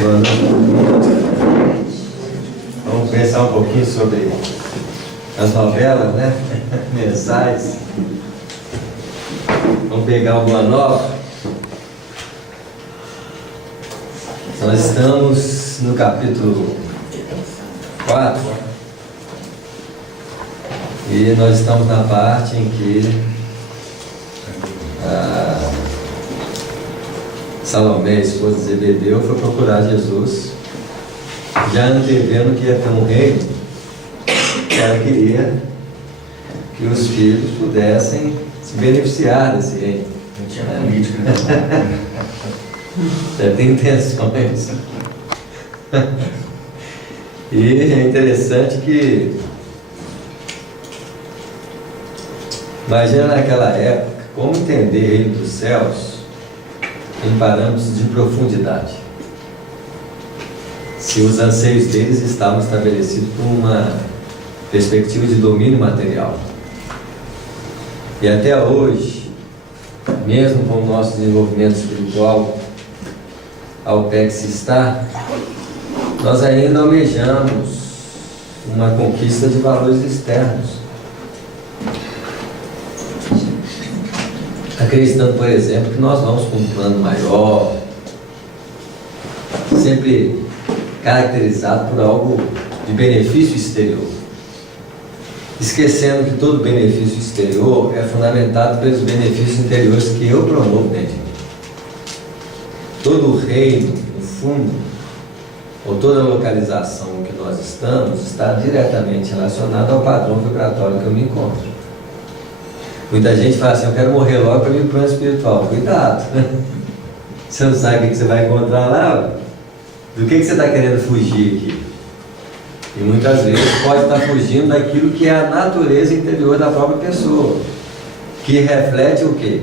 Boa noite. Vamos pensar um pouquinho sobre as novelas, né? Mensais. Vamos pegar o Boa Nova. Nós estamos no capítulo 4 e nós estamos na parte em que Salomé, esposa de Zebedeu, foi procurar Jesus, já antevendo que ia ter um reino, que ela queria que os filhos pudessem se beneficiar desse reino. Não tinha política, né? Deve ter intenções. E é interessante que, imagina naquela época, como entender o reino dos céus em parâmetros de profundidade. Se os anseios deles estavam estabelecidos por uma perspectiva de domínio material. E até hoje, mesmo com o nosso desenvolvimento espiritual ao pé que se está, nós ainda almejamos uma conquista de valores externos. Acreditando, por exemplo, que nós vamos com um plano maior, sempre caracterizado por algo de benefício exterior. Esquecendo que todo benefício exterior é fundamentado pelos benefícios interiores que eu promovo dentro de mim. Todo o reino, no fundo, ou toda a localização que nós estamos, está diretamente relacionada ao padrão vibratório que eu me encontro. Muita gente fala assim, eu quero morrer logo para ir para o plano espiritual. Cuidado! Você não sabe o que você vai encontrar lá? Do que você está querendo fugir aqui? E muitas vezes pode estar fugindo daquilo que é a natureza interior da própria pessoa, que reflete o quê?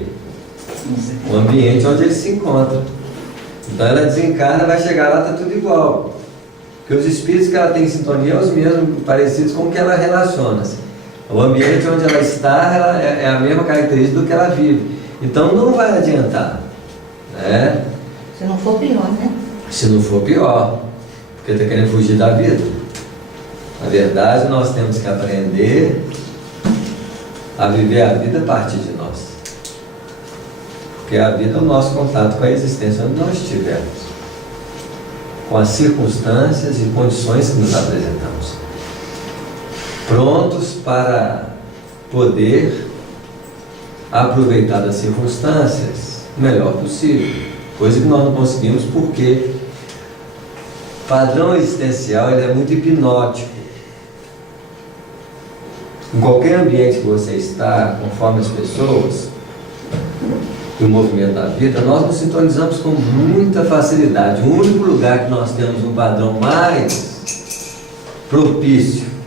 O ambiente onde ele se encontra. Então ela desencarna, vai chegar lá, está tudo igual. Porque os espíritos que ela tem em sintonia são os mesmos, parecidos com o que ela relaciona-se. O ambiente onde ela está é a mesma característica do que ela vive. Então não vai adiantar, né? Se não for pior, né? Se não for pior, porque está querendo fugir da vida. Na verdade, nós temos que aprender a viver a vida a partir de nós. Porque a vida é o nosso contato com a existência onde nós estivermos, com as circunstâncias e condições que nos apresentamos, prontos para poder aproveitar das circunstâncias o melhor possível, coisa que nós não conseguimos porque o padrão existencial ele é muito hipnótico. Em qualquer ambiente que você está, conforme as pessoas e o movimento da vida, nós nos sintonizamos com muita facilidade. O único lugar que nós temos um padrão mais propício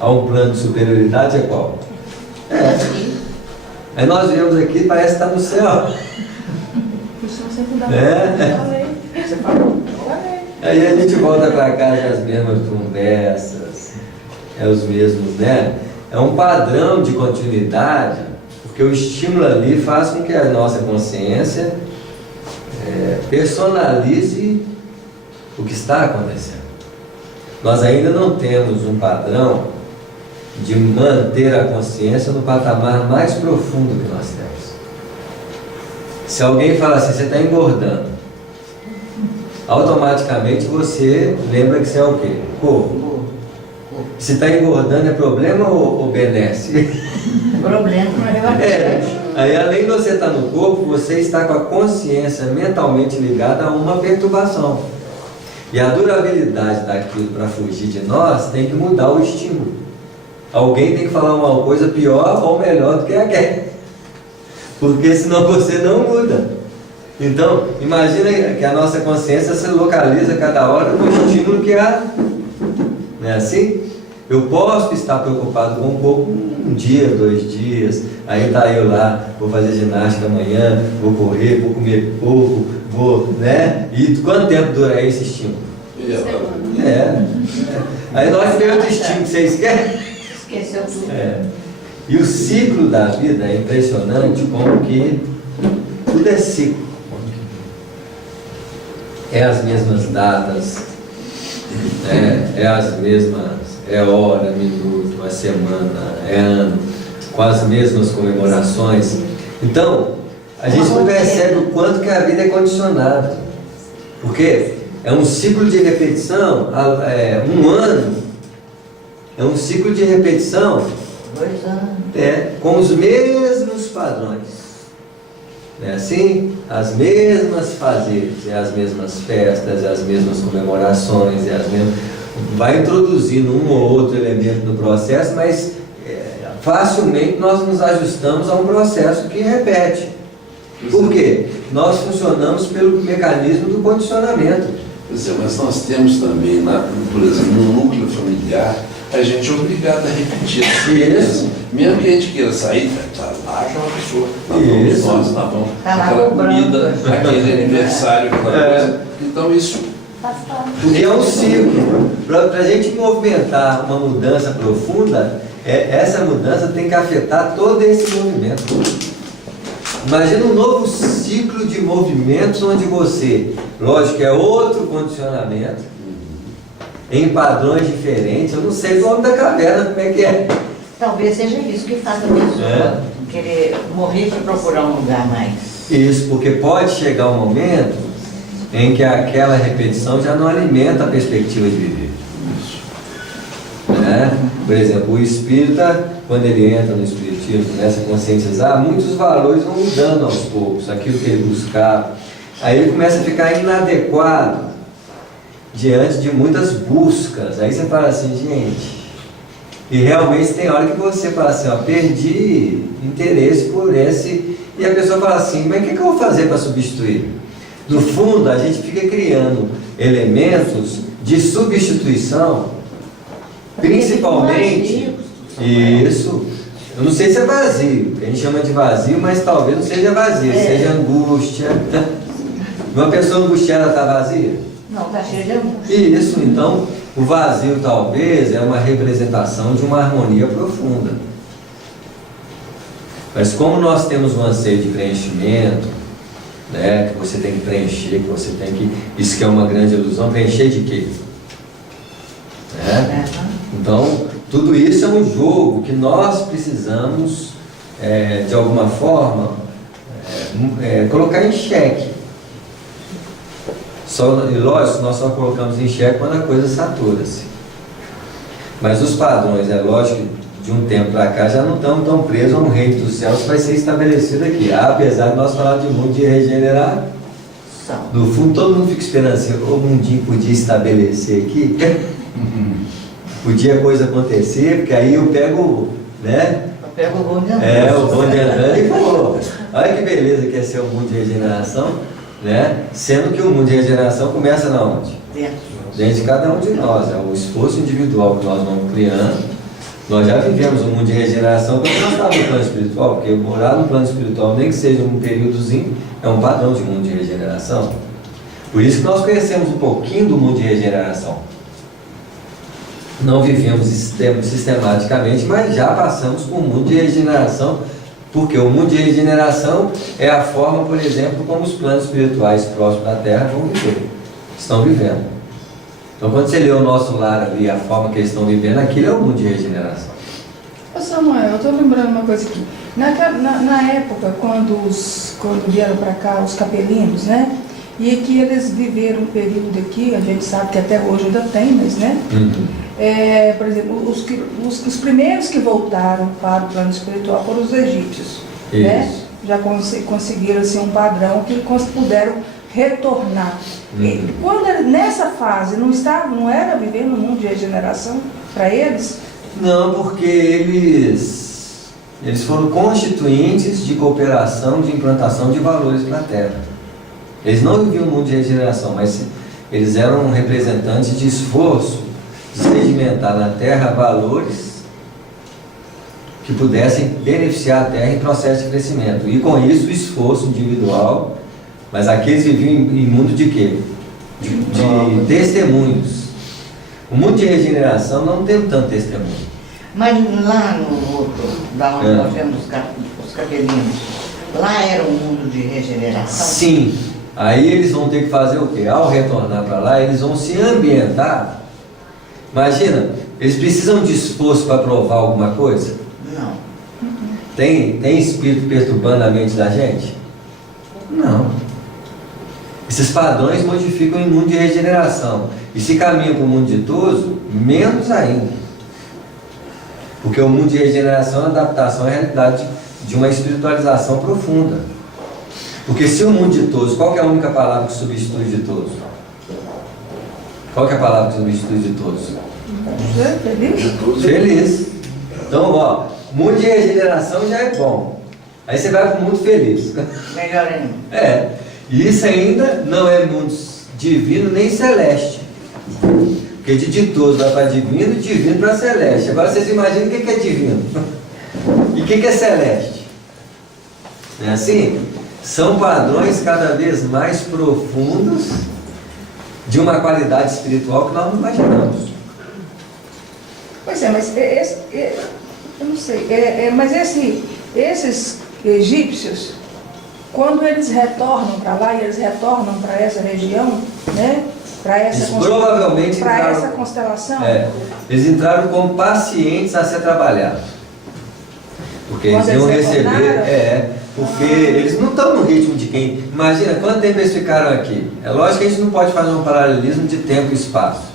a um plano de superioridade é qual? Aí nós viemos aqui e parece que está no céu. Você falou. Aí a gente volta para casa com as mesmas conversas, os mesmos, né? É um padrão de continuidade, porque o estímulo ali faz com que a nossa consciência personalize o que está acontecendo. Nós ainda não temos um padrão de manter a consciência no patamar mais profundo que nós temos. Se alguém fala assim, você está engordando, automaticamente você lembra que você é o quê? Corpo. Se está engordando é problema ou benesse? Problema, Aí além de você estar no corpo, você está com a consciência mentalmente ligada a uma perturbação. E a durabilidade daquilo para fugir de nós tem que mudar o estímulo. Alguém tem que falar uma coisa pior ou melhor do que aquela. Porque senão você não muda. Então, imagina que a nossa consciência se localiza cada hora no estímulo que há. Não é assim? Eu posso estar preocupado com um corpo um dia, 2 dias, aí tá eu lá, vou fazer ginástica amanhã, vou correr, vou comer pouco, né? E quanto tempo dura esse estímulo? Aí nós temos outro estímulo que vocês querem? Esqueceu tudo. E o ciclo da vida é impressionante como que tudo é ciclo. é as mesmas datas, é as mesmas, é hora, minuto, a semana, é ano, com as mesmas comemorações. Então, a gente não percebe o quanto que a vida é condicionada, porque é um ciclo de repetição, um ano é um ciclo de repetição 2 anos. com os mesmos padrões. É assim? As mesmas fazeres, as mesmas festas, as mesmas comemorações, vai introduzindo um ou outro elemento no processo, mas facilmente nós nos ajustamos a um processo que repete. Por quê? Nós funcionamos pelo mecanismo do condicionamento. Mas nós temos também, por exemplo, no núcleo familiar, a gente é obrigado a repetir. Isso. Mesmo que a gente queira sair, tá lá já uma pessoa. Isso. Nós vamos. Tá lá Aquela cobrando. comida, aquele aniversário, aquela coisa. Então isso. Porque é um ciclo. Para a gente movimentar uma mudança profunda, essa mudança tem que afetar todo esse movimento. Imagina um novo ciclo de movimentos onde você, lógico que é outro condicionamento, em padrões diferentes. Eu não sei do homem da caverna como é que é. Talvez seja isso que faz a pessoa querer morrer para procurar um lugar mais. Isso, porque pode chegar um momento em que aquela repetição já não alimenta a perspectiva de viver. Por exemplo, o espírita, quando ele entra no espiritismo, começa a conscientizar, muitos valores vão mudando aos poucos, aquilo que ele buscava. Aí ele começa a ficar inadequado diante de muitas buscas. Aí você fala assim, gente, e realmente tem hora que você fala assim, perdi interesse por esse, e a pessoa fala assim, mas o que eu vou fazer para substituir? No fundo, a gente fica criando elementos de substituição, principalmente, isso, eu não sei se é vazio, que a gente chama de vazio, mas talvez não seja vazio, seja angústia. Uma pessoa angustiada está vazia? Não, está cheio de angústia. Isso, então, o vazio talvez é uma representação de uma harmonia profunda. Mas como nós temos um anseio de preenchimento, que você tem que preencher, que você tem que... Isso que é uma grande ilusão, preencher de quê? Então, tudo isso é um jogo que nós precisamos, de alguma forma, colocar em xeque. E lógico, nós só colocamos em xeque quando a coisa satura-se. Mas os padrões, lógico, de um tempo para cá já não estão tão presos a um reino dos céus que vai ser estabelecido aqui. Apesar de nós falar de mundo de regenerar, no fundo todo mundo fica esperando assim, o mundinho podia estabelecer aqui, podia coisa acontecer, porque aí eu pego, Eu pego o bonde andando. o bonde andando e pô, olha que beleza que é ser o mundo de regeneração, sendo que o mundo de regeneração começa na onde? Dentro de cada um de nós, é o esforço individual que nós vamos criando. Nós já vivemos um mundo de regeneração quando nós estávamos no plano espiritual, porque morar no plano espiritual, nem que seja um períodozinho, é um padrão de mundo de regeneração. Por isso que nós conhecemos um pouquinho do mundo de regeneração. Não vivemos sistematicamente, mas já passamos por um mundo de regeneração, porque o mundo de regeneração é a forma, por exemplo, como os planos espirituais próximos da Terra vão viver, estão vivendo. Então, quando você lê o nosso lar ali, a forma que eles estão vivendo, aquilo é o mundo de regeneração. Ô Samuel, eu estou lembrando uma coisa aqui. Na época, quando vieram para cá os capelinos, e que eles viveram um período aqui, a gente sabe que até hoje ainda tem, mas, por exemplo, os primeiros que voltaram para o plano espiritual foram os egípcios, já conseguiram assim, um padrão que puderam retornar. Nessa fase não era viver no mundo de regeneração para eles? Não, porque eles foram constituintes de cooperação, de implantação de valores para a Terra. Eles não viviam no mundo de regeneração, mas eles eram representantes de esforço de sedimentar na Terra valores que pudessem beneficiar a Terra em processo de crescimento. E com isso o esforço individual, mas aqueles viviam em mundo de quê? De testemunhos. O mundo de regeneração não tem tanto testemunho. Mas lá no outro, da onde nós vemos os capelinhos, lá era um mundo de regeneração? Sim, Aí eles vão ter que fazer o quê? Ao retornar para lá, eles vão se ambientar. Imagina, eles precisam de esforço para provar alguma coisa? Não. Tem espírito perturbando a mente da gente? Não. Esses padrões modificam em mundo de regeneração. E se caminham para o mundo ditoso, menos ainda. Porque o mundo de regeneração é uma adaptação à realidade de uma espiritualização profunda. Porque se o mundo ditoso, qual que é a única palavra que substitui ditoso? Qual que é a palavra que substitui ditoso? Feliz? Feliz. Então, ó, mundo de regeneração já é bom. Aí você vai para o mundo feliz. Melhor ainda. É. E isso ainda não é mundo divino nem celeste. Porque de ditoso vai para divino, divino para celeste. Agora vocês imaginam o que é divino e o que é celeste. Não é assim? São padrões cada vez mais profundos de uma qualidade espiritual que nós não imaginamos. Pois é, mas eu não sei, mas esses egípcios, quando eles retornam para lá, e eles retornam para essa região, né, para essa, provavelmente essa constelação, eles entraram como pacientes a ser trabalhados. Porque eles iam receber, porque eles não estão no ritmo de quem... Imagina, quanto tempo eles ficaram aqui? É lógico que a gente não pode fazer um paralelismo de tempo e espaço.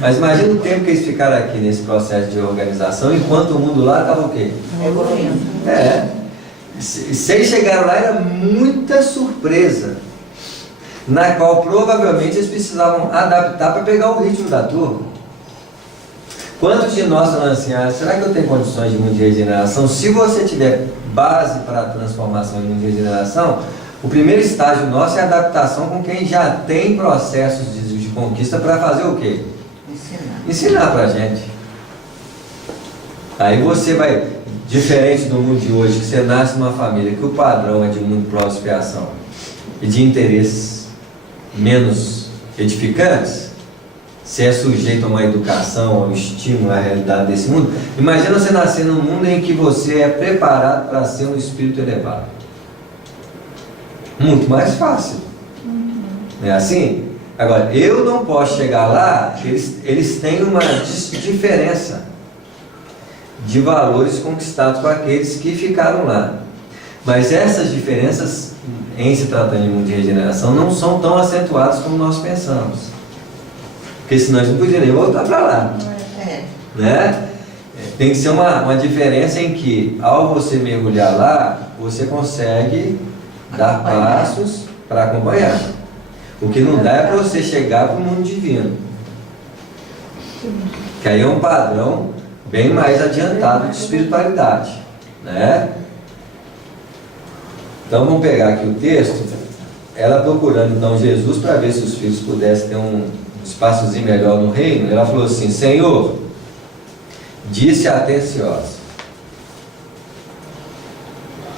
Mas imagina o tempo que eles ficaram aqui nesse processo de organização, enquanto o mundo lá estava o quê? Evoluindo. Se eles chegaram lá, era muita surpresa, na qual provavelmente eles precisavam adaptar para pegar o ritmo da turma. Quantos de nós falam assim, será que eu tenho condições de mundo de regeneração? Se você tiver base para a transformação em mundo de regeneração, o primeiro estágio nosso é a adaptação com quem já tem processos de conquista para fazer o quê? Ensinar para a gente. Aí você vai, diferente do mundo de hoje, que você nasce numa família que o padrão é de mundo pró-expiação e de interesses menos edificantes, se é sujeito a uma educação, a um estímulo à realidade desse mundo. Imagina você nascer num mundo em que você é preparado para ser um espírito elevado. Muito mais fácil. Não é assim? Agora, eu não posso chegar lá, eles têm uma diferença de valores conquistados com aqueles que ficaram lá. Mas essas diferenças, em se tratando de mundo de regeneração, não são tão acentuadas como nós pensamos. Porque senão a gente não podia nem voltar para lá. Né? Tem que ser uma diferença em que, ao você mergulhar lá, você consegue dar passos para acompanhar. O que não dá é para você chegar para o mundo divino. Que aí é um padrão bem mais adiantado de espiritualidade. Né? Então vamos pegar aqui o texto. Ela procurando então Jesus para ver se os filhos pudessem ter um espaçozinho melhor no reino. Ela falou assim: Senhor, disse atenciosa.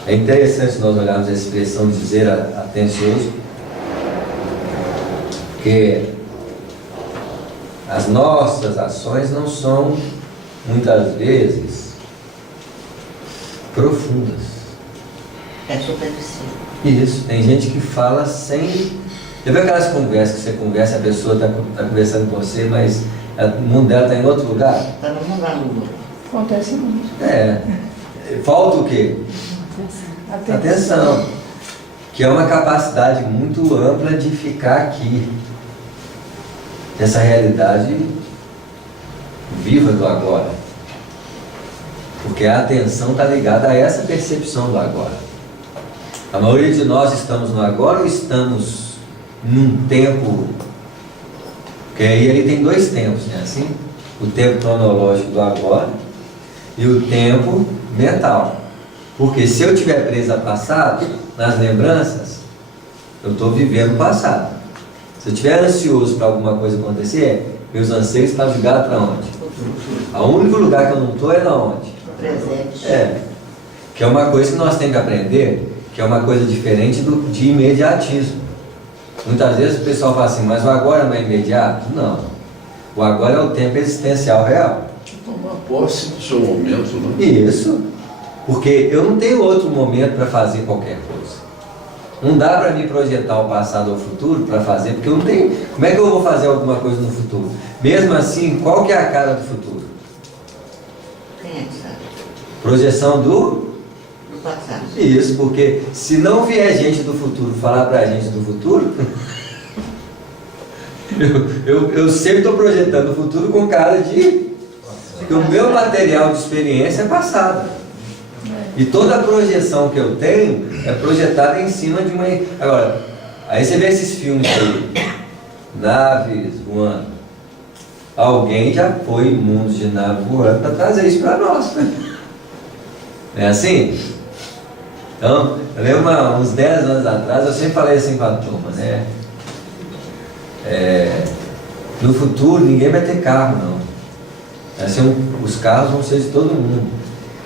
É interessante nós olharmos a expressão de dizer atencioso, porque as nossas ações não são muitas vezes profundas. É superficial. Isso, tem gente que fala sem... Já viu aquelas conversas que você conversa, a pessoa está conversando com você, mas o mundo dela está em outro lugar? Está no mundo da lua. Acontece muito. Falta o quê? Atenção. Que é uma capacidade muito ampla de ficar aqui, nessa realidade viva do agora. Porque a atenção está ligada a essa percepção do agora. A maioria de nós estamos no agora ou estamos num tempo? Porque aí tem dois tempos, né? Assim, o tempo cronológico do agora e o tempo mental. Porque se eu estiver preso a passado, nas lembranças, eu estou vivendo o passado. Se eu estiver ansioso para alguma coisa acontecer, meus anseios estão ligados para onde? O único lugar que eu não estou é na onde? Presente. Que é uma coisa que nós temos que aprender, que é uma coisa diferente de imediatismo. Muitas vezes o pessoal fala assim, mas o agora não é imediato? Não. O agora é o tempo existencial real. Tomar posse do seu momento, né? Isso. Porque eu não tenho outro momento para fazer qualquer coisa. Não dá para me projetar o passado ou o futuro para fazer, porque eu não tenho. Como é que eu vou fazer alguma coisa no futuro? Mesmo assim, qual que é a cara do futuro? Quem é que sabe? Projeção Do passado. Isso, porque se não vier gente do futuro falar para a gente do futuro, eu sempre estou projetando o futuro com cara de que o meu material de experiência é passado. E toda a projeção que eu tenho é projetada em cima de uma... Agora, aí você vê esses filmes aí, naves voando. Alguém já foi em mundos de nave voando para trazer isso para nós. É assim? Então, eu lembro uns 10 anos atrás, eu sempre falei assim para a turma, né? No futuro ninguém vai ter carro, não. Assim, os carros vão ser de todo mundo.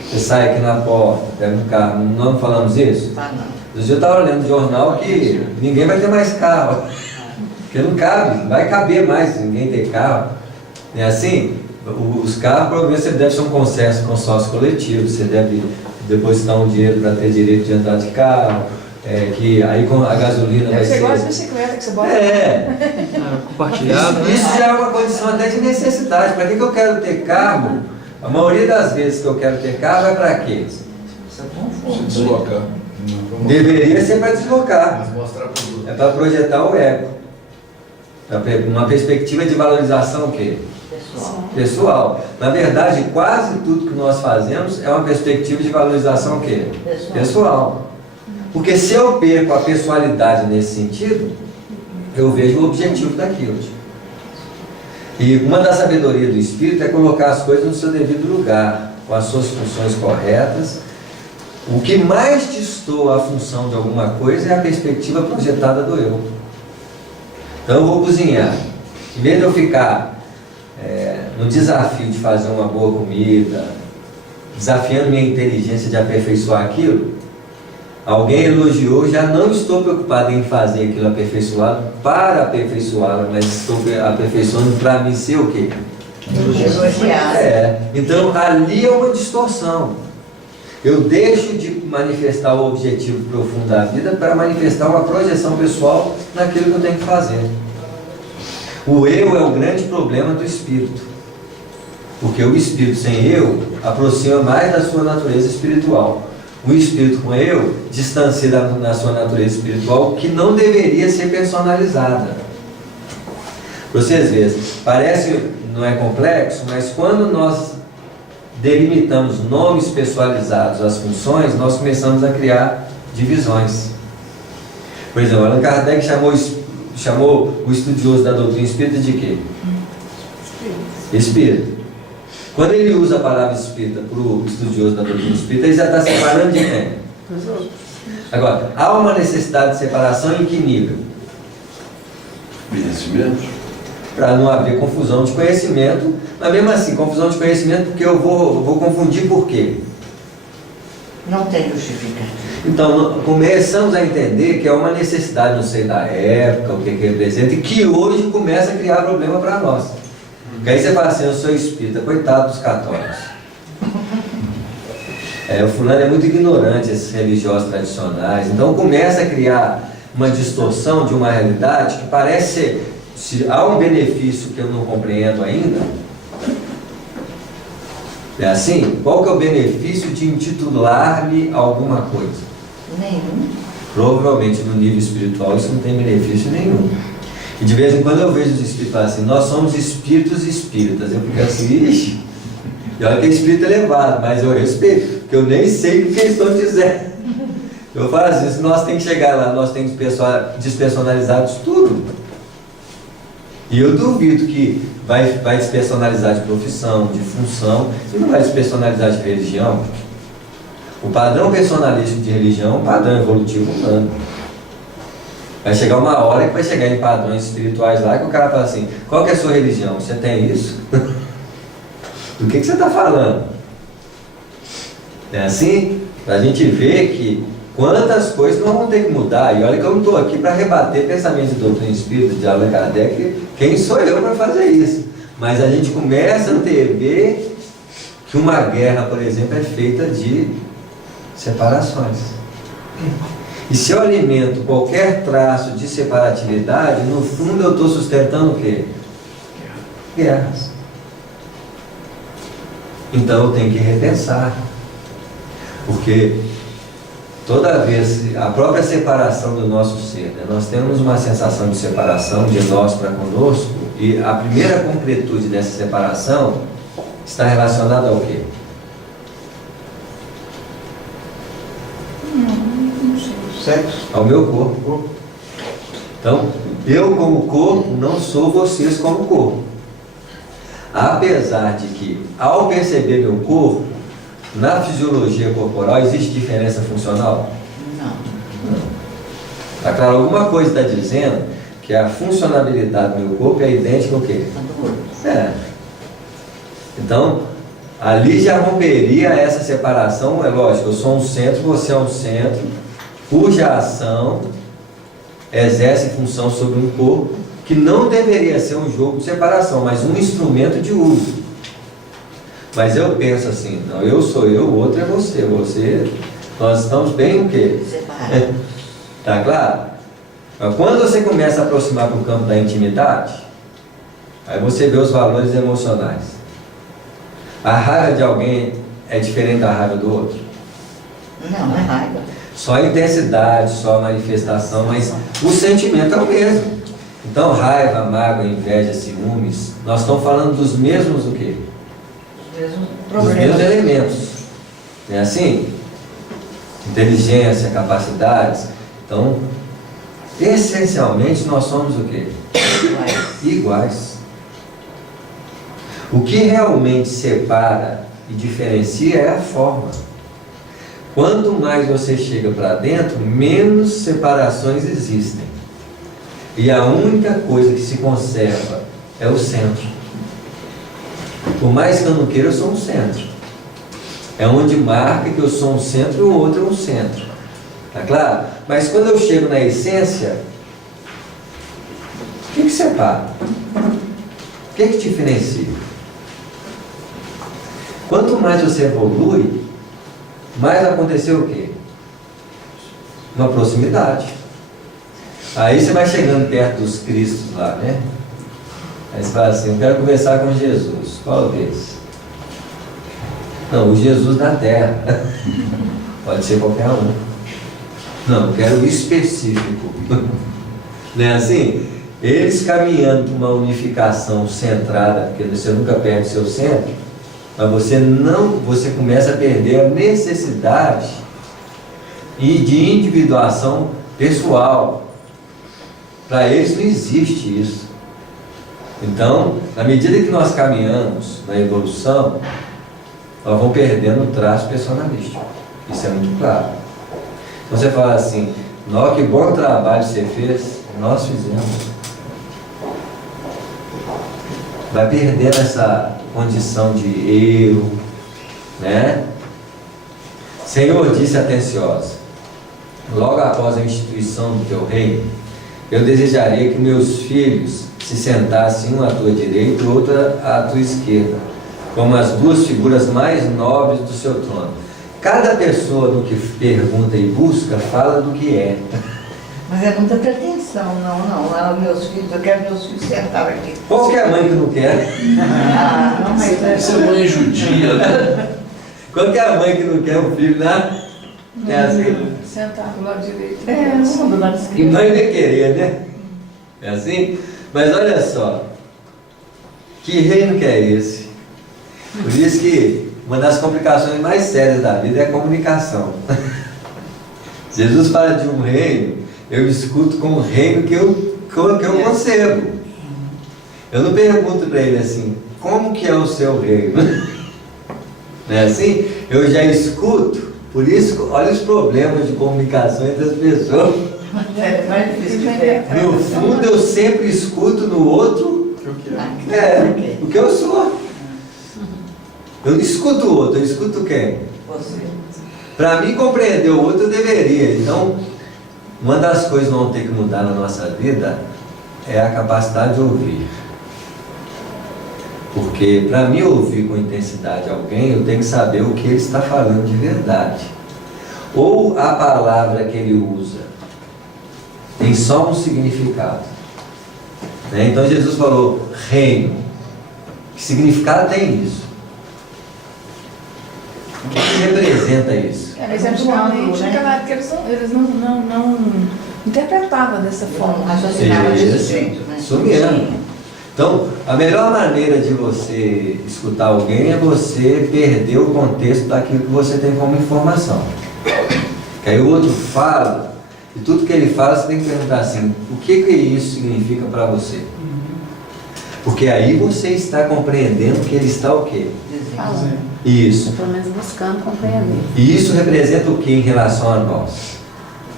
Você sai aqui na porta, pega um carro, não falamos isso? Tá, não. Outro dia eu estava lendo no jornal que ninguém vai ter mais carro. Porque não cabe, não vai caber mais ninguém ter carro. É assim? Os carros, provavelmente você deve ser um consórcio coletivo, você deve depositar um dinheiro para ter direito de andar de carro, que aí com a gasolina vai Deve ser ser... igual as bicicletas que você bota. Compartilhado, né? Isso já é uma condição até de necessidade. Para que eu quero ter carro? A maioria das vezes que eu quero ter carro é para quê? Isso é Se conforto. deslocar. Deveria ser para deslocar. Mas mostrar para os outros. É para projetar o ego. Uma perspectiva de valorização o quê? Pessoal. Pessoal. Na verdade, quase tudo que nós fazemos é uma perspectiva de valorização o quê? Pessoal. Porque se eu perco a pessoalidade nesse sentido, eu vejo o objetivo daquilo. E uma das sabedorias do Espírito é colocar as coisas no seu devido lugar, com as suas funções corretas. O que mais destoa a função de alguma coisa é a perspectiva projetada do eu. Então eu vou cozinhar. Em vez de eu ficar no desafio de fazer uma boa comida, desafiando minha inteligência de aperfeiçoar aquilo, alguém elogiou, já não estou preocupado em fazer aquilo aperfeiçoado para aperfeiçoá-lo, mas estou aperfeiçoando para mim ser o quê? Elogiado. Então ali é uma distorção. Eu deixo de manifestar o objetivo profundo da vida para manifestar uma projeção pessoal naquilo que eu tenho que fazer. O eu é o grande problema do espírito. Porque o espírito sem eu aproxima mais da sua natureza espiritual. O espírito com eu distancia da sua natureza espiritual, que não deveria ser personalizada. Vocês veem, parece, não é complexo, mas quando nós delimitamos nomes pessoalizados às funções, nós começamos a criar divisões. Por exemplo, Allan Kardec chamou o estudioso da doutrina espírita de quê? Espírito. Quando ele usa a palavra espírita para o estudioso da doutrina espírita, ele já está separando de quem? Agora, há uma necessidade de separação em que nível? Conhecimento. Para não haver confusão de conhecimento, mas mesmo assim, confusão de conhecimento, porque eu vou confundir por quê? Não tem justificativa. Então, começamos a entender que é uma necessidade, não sei da época, o que representa, e que hoje começa a criar problema para nós. Porque aí você fala assim, eu sou espírita, coitado dos católicos. O fulano é muito ignorante, esses religiosos tradicionais. Então começa a criar uma distorção de uma realidade que parece ser, se há um benefício que eu não compreendo ainda, é assim? Qual que é o benefício de intitular-me alguma coisa? Nenhum. Provavelmente no nível espiritual isso não tem benefício nenhum. E de vez em quando eu vejo os espíritos falar assim, nós somos espíritos espíritas. Eu fico assim, ixi, e olha que é espírito elevado, mas eu respeito, porque eu nem sei o que eles estão dizendo. Eu falo assim, se nós temos que chegar lá, nós temos que despersonalizar de tudo. E eu duvido que vai despersonalizar de profissão, de função, e não vai despersonalizar de religião. O padrão personalístico de religião é um padrão evolutivo humano. Vai chegar uma hora que vai chegar em padrões espirituais lá, que o cara fala assim, qual que é a sua religião? Você tem isso? Do que você está falando? É assim? Para a gente ver que quantas coisas nós vamos ter que mudar. E olha que eu não estou aqui para rebater pensamento de doutrina espírita, de Allan Kardec, quem sou eu para fazer isso? Mas a gente começa a ver que uma guerra, por exemplo, é feita de separações. E se eu alimento qualquer traço de separatividade, no fundo eu estou sustentando o quê? Guerras. Então eu tenho que repensar. Porque toda vez, a própria separação do nosso ser, né? Nós temos uma sensação de separação de nós para conosco, e a primeira concretude dessa separação está relacionada ao quê? Não sei. Sexo. Ao meu corpo. Então, eu como corpo não sou vocês como corpo. Apesar de que, ao perceber meu corpo, na fisiologia corporal existe diferença funcional? Não. Tá claro? Alguma coisa está dizendo que a funcionalidade do meu corpo é idêntica ao quê? É. Então, ali já romperia essa separação, é lógico, eu sou um centro, você é um centro, cuja ação exerce função sobre um corpo, que não deveria ser um jogo de separação, mas um instrumento de uso. Mas eu penso assim, não, eu sou eu, o outro é você, nós estamos bem o quê? Separado. Tá claro? Mas quando você começa a aproximar para o campo da intimidade, aí você vê os valores emocionais. A raiva de alguém é diferente da raiva do outro? Não, é raiva. Só a intensidade, só a manifestação, mas o sentimento é o mesmo. Então, raiva, mágoa, inveja, ciúmes, nós estamos falando dos mesmos o quê? Os mesmos Dos problemas. mesmos elementos. Não é assim? Inteligência, capacidades. Então, essencialmente, nós somos o quê? Iguais. O que realmente separa e diferencia é a forma. Quanto mais você chega para dentro, menos separações existem. E a única coisa que se conserva é o centro. Por mais que eu não queira, eu sou um centro. É onde marca que eu sou um centro e o outro é um centro. Tá claro? Mas quando eu chego na essência, o que separa? O que diferencia? Quanto mais você evolui, mais aconteceu o quê? Uma proximidade. Aí você vai chegando perto dos Cristos lá, né? Aí você fala assim, eu quero conversar com Jesus. Qual deles? Não, o Jesus da terra. Pode ser qualquer um. Não, eu quero o específico. Não é assim? Eles caminhando para uma unificação centrada, porque você nunca perde seu centro, mas você começa a perder a necessidade de individuação pessoal. Para eles não existe isso. Então, na medida que nós caminhamos na evolução, nós vamos perdendo o traço personalístico. Isso é muito claro. Então você fala assim, que bom trabalho você fez, nós fizemos. Vai perdendo essa condição de eu, né? Senhor, disse atenciosa, logo após a instituição do teu reino, eu desejaria que meus filhos se sentassem um à tua direita e outro à tua esquerda, como as duas figuras mais nobres do seu trono. Cada pessoa no que pergunta e busca fala do que é. Mas é muita pretensão, não, meus filhos, eu quero meus filhos sentados aqui. Qualquer mãe que não quer. Ah, não, mas Isso é mãe judia, né? Qualquer mãe que não quer um filho, né? É assim. Sentar do lado direito. não do lado E esquerdo. mãe nem queria, né? É assim? Mas olha só, que reino que é esse? Por isso que uma das complicações mais sérias da vida é a comunicação. Jesus fala de um reino, eu escuto com o reino que eu concebo. Eu não pergunto para ele assim, como que é o seu reino? Não é assim? Eu já escuto, por isso, olha os problemas de comunicação entre as pessoas. É mais difícil de ver. No fundo, eu sempre escuto no outro o que eu sou. Eu não escuto o outro, eu escuto quem? Você. Para mim compreender o outro, eu deveria. Então, uma das coisas que vão ter que mudar na nossa vida é a capacidade de ouvir. Porque para mim ouvir com intensidade alguém, eu tenho que saber o que ele está falando de verdade. ou a palavra que ele usa tem só um significado, né? Então Jesus falou reino. Que significado tem isso? O que representa isso? Mas antigamente, naquela época, eles não interpretavam dessa forma. Raciocinava desse jeito, né? Isso mesmo. Então, a melhor maneira de você escutar alguém é você perder o contexto daquilo que você tem como informação. Que aí o outro fala, e tudo que ele fala você tem que perguntar assim, o que isso significa para você? Porque aí você está compreendendo que ele está o quê? Falando. Isso. Pelo menos buscando compreender. E isso representa o que em relação a nós?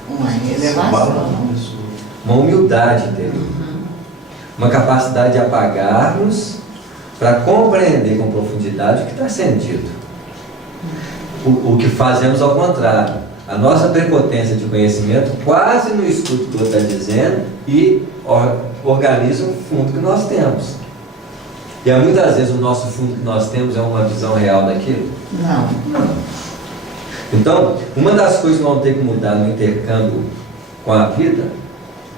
Uma elevação. Uma humildade interior. Uma capacidade de apagar-nos para compreender com profundidade o que está sendo dito. O que fazemos ao contrário. A nossa prepotência de conhecimento quase não escuta o que o outro está dizendo e organiza o fundo que nós temos. E muitas vezes o nosso fundo que nós temos é uma visão real daquilo? Não. Então, uma das coisas que nós vamos ter que mudar no intercâmbio com a vida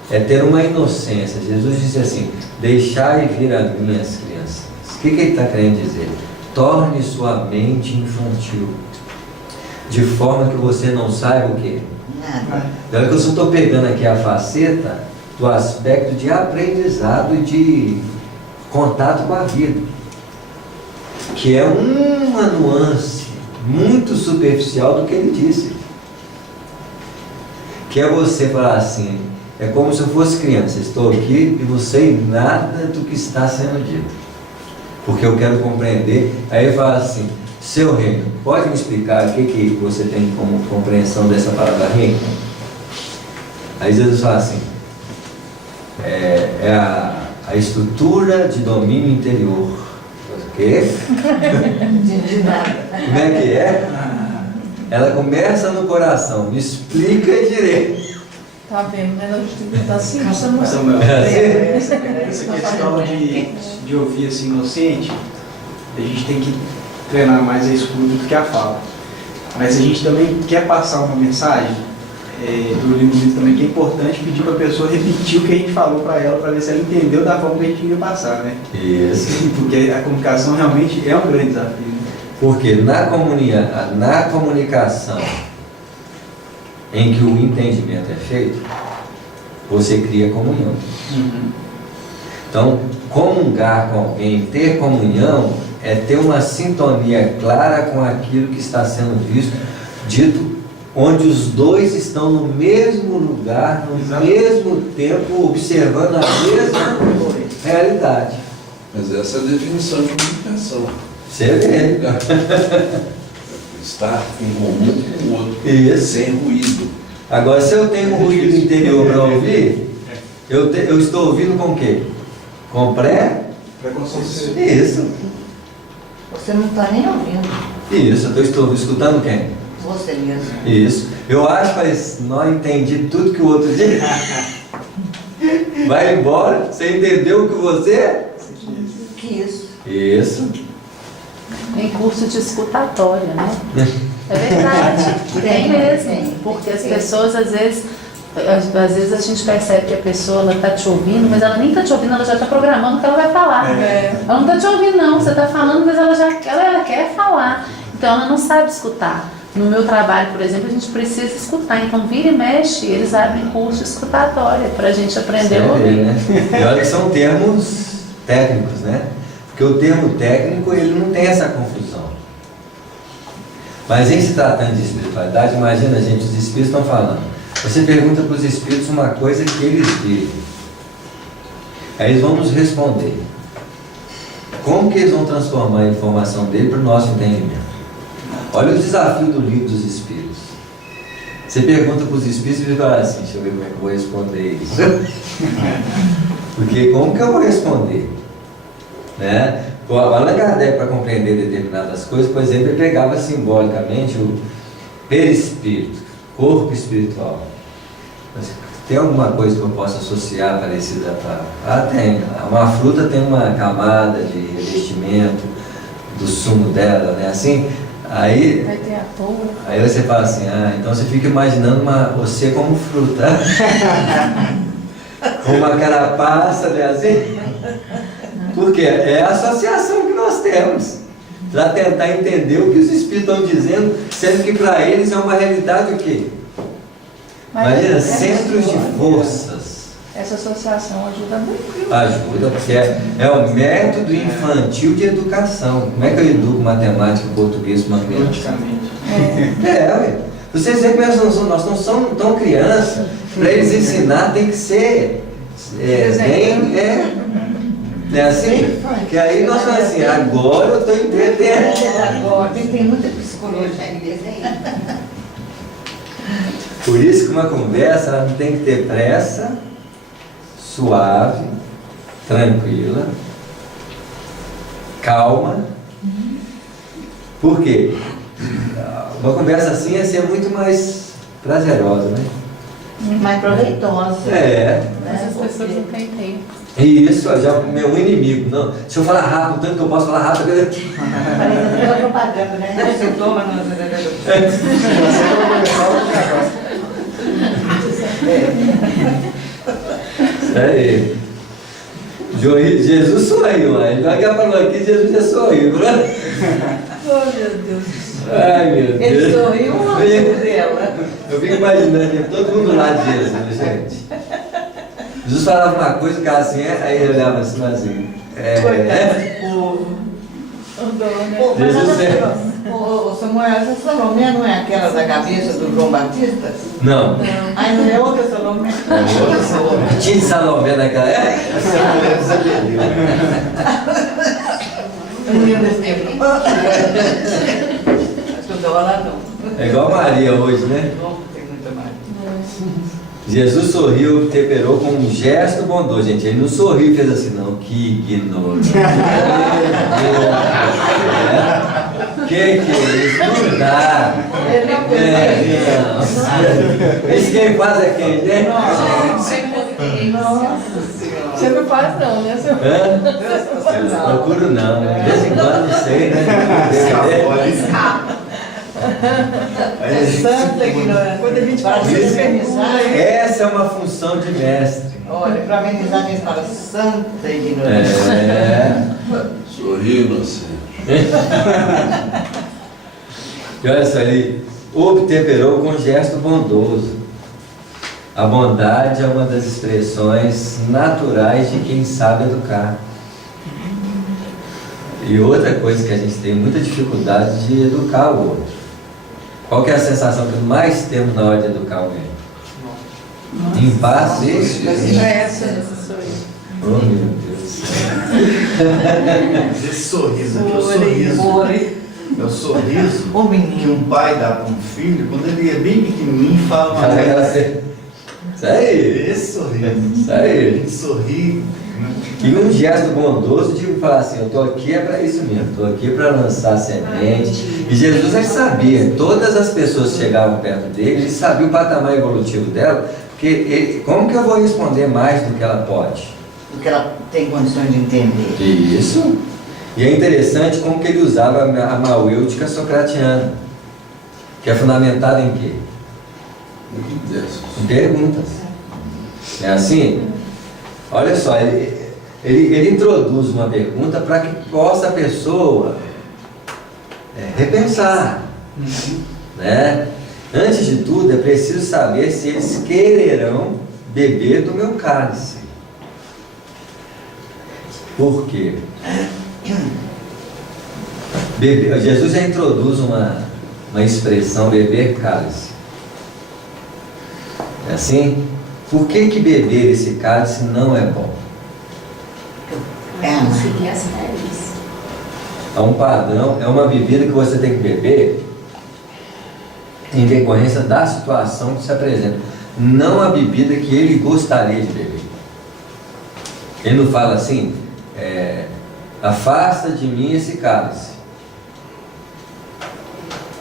é ter uma inocência. Jesus disse assim, deixai vir as minhas crianças. O que ele está querendo dizer? Torne sua mente infantil, de forma que você não saiba o quê? Nada. Agora que eu só estou pegando aqui a faceta do aspecto de aprendizado e de contato com a vida, que é uma nuance muito superficial do que ele disse, que é você falar assim, é como se eu fosse criança, estou aqui e não sei nada do que está sendo dito, porque eu quero compreender. Aí ele fala assim, seu reino, pode me explicar o que você tem como compreensão dessa palavra reino? Aí Jesus fala assim, é a estrutura de domínio interior. O quê? Não entendi nada. Como é que é? Ela começa no coração, me explica direito. Tá vendo? Mas nós temos que tentar assim, Samuel. Samuel, É essa questão de ouvir assim inocente, a gente tem que treinar mais a escuta do que a fala. Mas a gente também quer passar uma mensagem, do livro também, que é importante pedir para a pessoa repetir o que a gente falou para ela, para ver se ela entendeu da forma que a gente queria passar, né? Isso. Porque a comunicação realmente é um grande desafio. Né? Porque na comunicação em que o entendimento é feito, você cria comunhão. Então, comungar com alguém, ter comunhão, é ter uma sintonia clara com aquilo que está sendo dito, onde os dois estão no mesmo lugar, no mesmo tempo, observando a mesma realidade. Mas essa é a definição de comunicação. Você vê. Estar em comum com o outro, Isso. sem ruído. Agora, se eu tenho um ruído interior para ouvir, eu estou ouvindo com o quê? Com Preconceito. Isso. Você não está nem ouvindo. Isso, eu estou escutando quem? Você mesmo. Isso. Eu acho, mas não entendi tudo que o outro disse. Vai embora, você entendeu o que você? Que isso? Isso. Tem curso de escutatória, né? É verdade, tem mesmo. Porque as pessoas, às vezes a gente percebe que a pessoa está te ouvindo, mas ela nem está te ouvindo, ela já está programando o que ela vai falar. Ela não está te ouvindo, não. Você está falando, mas ela quer falar. Então ela não sabe escutar. No meu trabalho, por exemplo, a gente precisa escutar. Então, vira e mexe, eles abrem curso de escutatória para a gente aprender a ouvir. Né? E olha que são termos técnicos, né? Porque o termo técnico, ele não tem essa confusão. Mas em se tratando de espiritualidade, imagina, gente, os espíritos estão falando. Você pergunta para os espíritos uma coisa que eles vivem. Aí eles vão nos responder. Como que eles vão transformar a informação dele para o nosso entendimento? Olha o desafio do livro dos espíritos. Você pergunta para os espíritos e fala assim, deixa eu ver como é que eu vou responder isso. Porque como que eu vou responder? Né? O Allan Kardec, para compreender determinadas coisas, por exemplo, ele pegava simbolicamente o perispírito, corpo espiritual. Mas tem alguma coisa que eu possa associar parecida para... tem. Uma fruta tem uma camada de revestimento do sumo dela, né? Assim, Aí, Vai ter ator. aí você fala assim, então você fica imaginando você como fruta. Com uma carapaça, né, assim? Porque é a associação que nós temos para tentar entender o que os espíritos estão dizendo, sendo que para eles é uma realidade o quê? Imagina, centros de forças. Essa associação ajuda muito. Ajuda, porque é o método infantil de educação. Como é que eu educo matemática e português para uma criança? Praticamente. Ué. Vocês veem como nós não somos tão criança. Para eles ensinar tem que ser bem. É assim? Que aí nós falamos assim, agora eu estou entendendo. Agora, tem muita psicologia em desenho. Por isso que uma conversa ela não tem que ter pressa, suave, tranquila, calma. Por quê? Uma conversa assim ia ser muito mais prazerosa, né? Mais proveitosa. Mas as pessoas não têm tempo. Isso, já o meu inimigo. Não, se eu falar rápido, tanto que eu posso falar rápido. Parece até propaganda, né? Você toma, não. Isso aí. Jesus sorriu, ele vai falou aqui, Jesus já sorriu, né? Oh, meu Deus. Ai, meu Deus. Ele sorriu ou dela? Eu fico imaginando todo mundo lá de Jesus, gente. Jesus falava uma coisa, o cara assim, aí ele olhava assim, Jesus O Samuel, essa Salomé não é aquela da cabeça do João Batista? Não. Ai, não é outra Salomé? Tinha de Salomé naquela época. Eu não lembro desse tempo. Acho que eu dou lá não. É igual a Maria hoje, né? Não, tem muita mais. Jesus sorriu, temperou com um gesto bondoso, gente. Ele não sorriu e fez assim, não, que ignorante. Que é isso? Não dá. Esse quem faz é quem, né? Nossa Senhora. Você não faz não, né, seu? Não procuro não. De vez em quando, não sei, né? É santa ignorância. Quando a gente Para faz se isso, amenizar, Essa é uma função de mestre. olha, para amenizar a gente fala santa ignorância. Sorriu, inocente. E olha só, ele obtemperou com um gesto bondoso. A bondade é uma das expressões naturais de quem sabe educar. E outra coisa que a gente tem muita dificuldade de educar o outro. Qual que é a sensação que mais temos na hora de educar alguém? Em paz e... Essa sou eu. Oh, meu Deus do céu. Esse sorriso aqui, o sorriso. É o sorriso Ô que menino. um pai dá para um filho quando ele é bem pequenininho e fala uma Fala aquela coisa. cena. Isso aí. Esse sorriso. Isso A aí. gente sorri. E um gesto bondoso de falar assim, eu estou aqui é para isso mesmo, estou aqui para lançar semente. E Jesus ele sabia, todas as pessoas que chegavam perto dele, ele sabia o patamar evolutivo dela, porque como que eu vou responder mais do que ela pode? Porque ela tem condições de entender. Isso. E é interessante como que ele usava a mauêutica socratiana, que é fundamentada em quê? Em perguntas. É assim? Olha só, ele introduz uma pergunta para que possa a pessoa repensar. Né? Antes de tudo, é preciso saber se eles quererão beber do meu cálice. Por quê? Jesus já introduz uma expressão, beber cálice. É assim? Por que beber esse cálice não é bom? Seguir as regras. Há um padrão, é uma bebida que você tem que beber em decorrência da situação que se apresenta. Não a bebida que ele gostaria de beber. Ele não fala assim, afasta de mim esse cálice.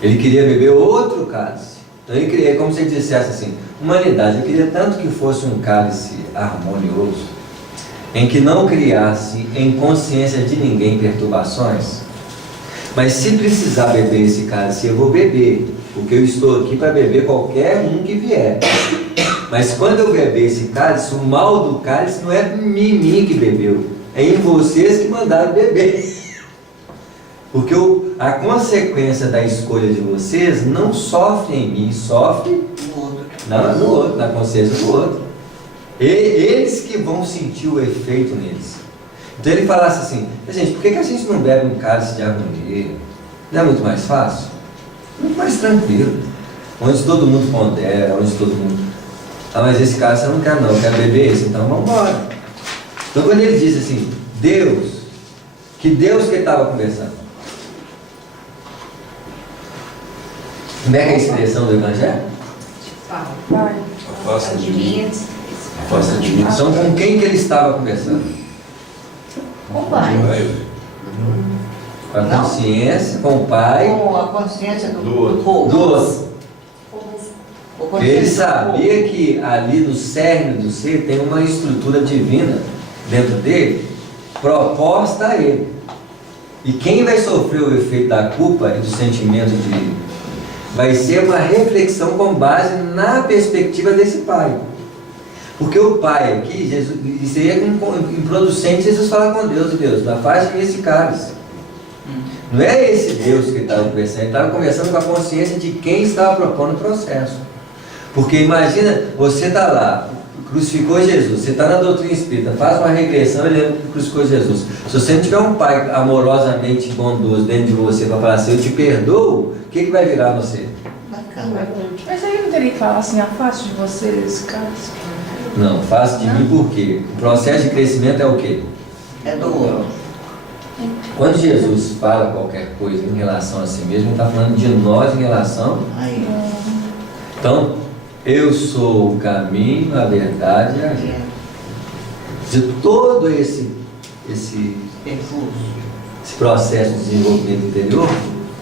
Ele queria beber outro cálice. Então ele queria, como se ele dissesse assim, humanidade, eu queria tanto que fosse um cálice harmonioso, em que não criasse em consciência de ninguém perturbações. Mas se precisar beber esse cálice, eu vou beber, porque eu estou aqui para beber qualquer um que vier. Mas quando eu beber esse cálice, o mal do cálice não é em mim que bebeu, é em vocês que mandaram beber. Porque a consequência da escolha de vocês não sofre em mim, sofre no outro, na consciência do outro. Eles que vão sentir o efeito neles. Então ele falasse assim, gente, por que a gente não bebe um cálice de harmonia? Não é muito mais fácil? Muito mais tranquilo. Onde todo mundo pondera, onde todo mundo... Ah, mas esse cálice eu não quero não, eu quero beber esse, então vamos embora. Então quando ele disse assim, Deus que ele estava conversando? Como é que é a expressão do Evangelho? Pai. Afasta de mim. Afasta de mim. Então com quem que ele estava conversando? Com o pai. Com a consciência, com o Pai, Com a consciência do Do povo. do outro. Com a consciência Ele do sabia que ali no cerne do ser tem uma estrutura divina dentro dele, proposta a ele. E quem vai sofrer o efeito da culpa e do sentimento vai ser uma reflexão com base na perspectiva desse pai. Porque o pai aqui, Jesus, seria improducente Jesus falar com Deus, afaste-me esse cálice. Não é esse Deus que ele estava conversando, ele estava conversando com a consciência de quem estava propondo o processo. Porque imagina, você está lá, crucificou Jesus, você está na doutrina espírita, faz uma regressão e lembra que crucificou Jesus. Se você não tiver um pai amorosamente bondoso dentro de você para falar assim, eu te perdoo, o que vai virar você? Bacana. Mas aí não teria que falar assim, afaste de você esse cálice. Não, faça de mim por quê? O processo de crescimento é o quê? É do outro. Quando Jesus fala qualquer coisa em relação a si mesmo, ele está falando de nós em relação. Aí. Então, eu sou o caminho, a verdade e a vida. De todo esse processo de desenvolvimento interior,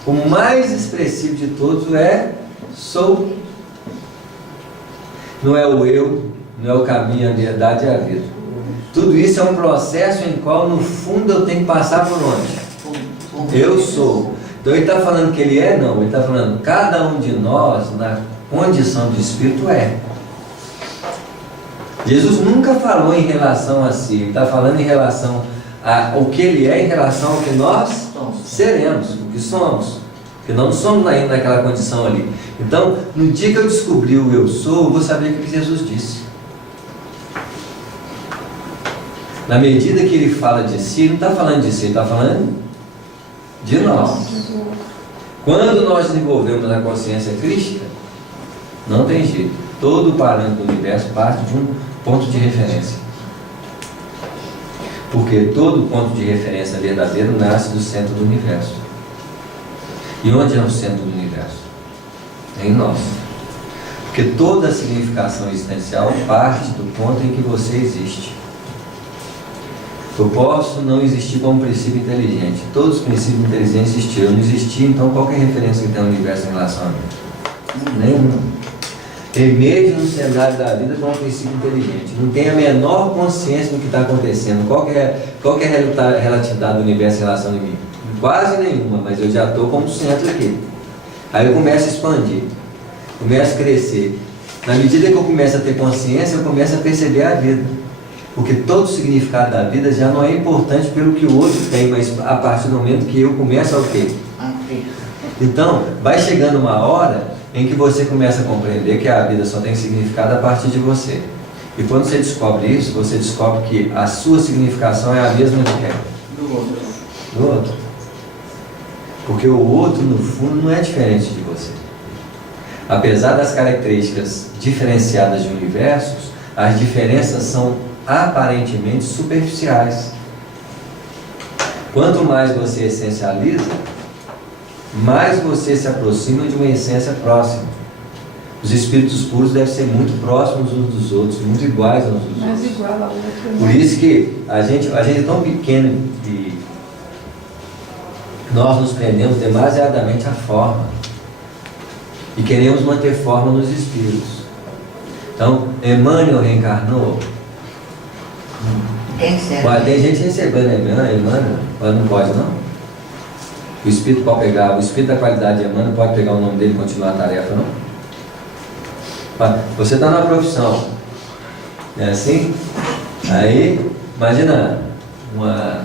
o mais expressivo de todos é sou. Não é o eu, não é o caminho, a verdade e a vida. Tudo isso é um processo em qual, no fundo, eu tenho que passar por onde? Eu sou. Então ele está falando que ele é? Não, ele está falando cada um de nós, na condição de espírito, é. Jesus nunca falou em relação a si, ele está falando em relação ao que ele é, em relação ao que nós seremos, o que somos. Porque não somos ainda naquela condição ali. Então, no dia que eu descobrir o eu sou, eu vou saber o que Jesus disse. Na medida que ele fala de si, ele não está falando de si, ele está falando de nós. Quando nós desenvolvemos a consciência crística, não tem jeito. Todo o parâmetro do universo parte de um ponto de referência. Porque todo ponto de referência verdadeiro nasce do centro do universo. E onde é o centro do universo? É em nós. Porque toda a significação existencial parte do ponto em que você existe. Eu posso não existir como princípio inteligente. Todos os princípios inteligentes existiram. Eu não existi, então qual que é a referência que tem no universo em relação a mim? Nenhuma. Emerge no cenário da vida como um princípio inteligente. Não tem a menor consciência do que está acontecendo. Qual que é a relatividade do universo em relação a mim? Quase nenhuma, mas eu já estou como centro aqui. Aí eu começo a expandir, começo a crescer. Na medida que eu começo a ter consciência, eu começo a perceber a vida. Porque todo o significado da vida já não é importante pelo que o outro tem, mas a partir do momento que eu começo a o quê? Então, vai chegando uma hora em que você começa a compreender que a vida só tem significado a partir de você. E quando você descobre isso, você descobre que a sua significação é a mesma de quem? Do outro. Porque o outro, no fundo, não é diferente de você. Apesar das características diferenciadas de universos, as diferenças são aparentemente superficiais. Quanto mais você essencializa, mais você se aproxima de uma essência próxima. Os espíritos puros devem ser muito próximos uns dos outros, muito iguais uns dos Mas outros. igual a outra. Por isso que a gente é tão pequeno e nós nos prendemos demasiadamente à forma e queremos manter forma nos espíritos. Então, Emmanuel reencarnou. Quem será? Tem gente recebendo Emmanuel, mas não pode não. O Espírito pode pegar, o Espírito da qualidade de Emmanuel pode pegar o nome dele e continuar a tarefa, não? Você está na profissão, não é assim? Aí, imagina uma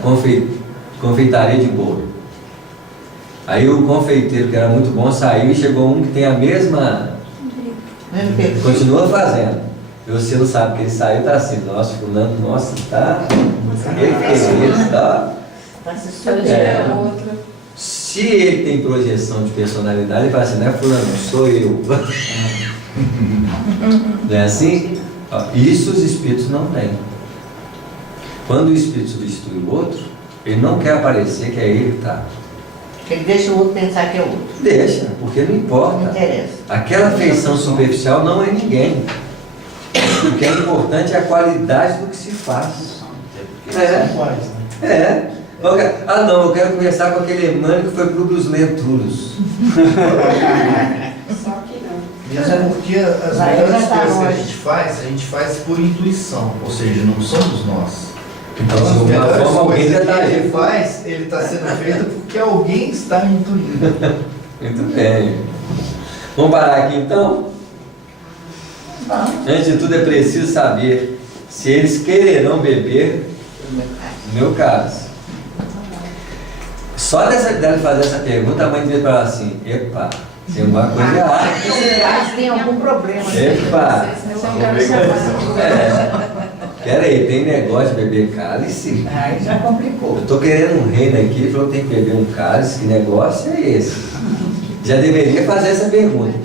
confeitaria de bolo. Aí o confeiteiro, que era muito bom, saiu e chegou um que tem a mesma... Continua fazendo. E você não sabe que ele saiu e está assim, nossa, fulano, nossa, tá... Ele fez isso, tá? Se ele tem projeção de personalidade, ele fala assim, não é fulano, sou eu. Não é assim? Isso os espíritos não têm. Quando o espírito substitui o outro, ele não quer aparecer que é ele que está. Ele deixa o outro pensar que é o outro. Deixa, porque não importa. Não interessa. Aquela feição superficial não é ninguém. O que é importante é a qualidade do que se faz. Ah não, eu quero conversar com aquele Emmanuel que foi pro dos Lenturos. Mesmo porque as melhores coisas que a gente faz por intuição, ou seja, não somos nós. Então, As de alguma melhores forma, alguém já coisas que está ele faz, ele está sendo feito porque alguém está intuindo. Muito bem. Vamos parar aqui então? Antes de tudo é preciso saber se eles quererão beber no meu caso. Só dessa ideia de fazer essa pergunta, a mãe dele fala assim, epa, tem alguma coisa errada. Tem algum problema. Epa! Peraí, tem negócio de beber cálice? Aí já complicou. Eu estou querendo um reino aqui, ele falou que tem que beber um cálice, que negócio é esse? Já deveria fazer essa pergunta.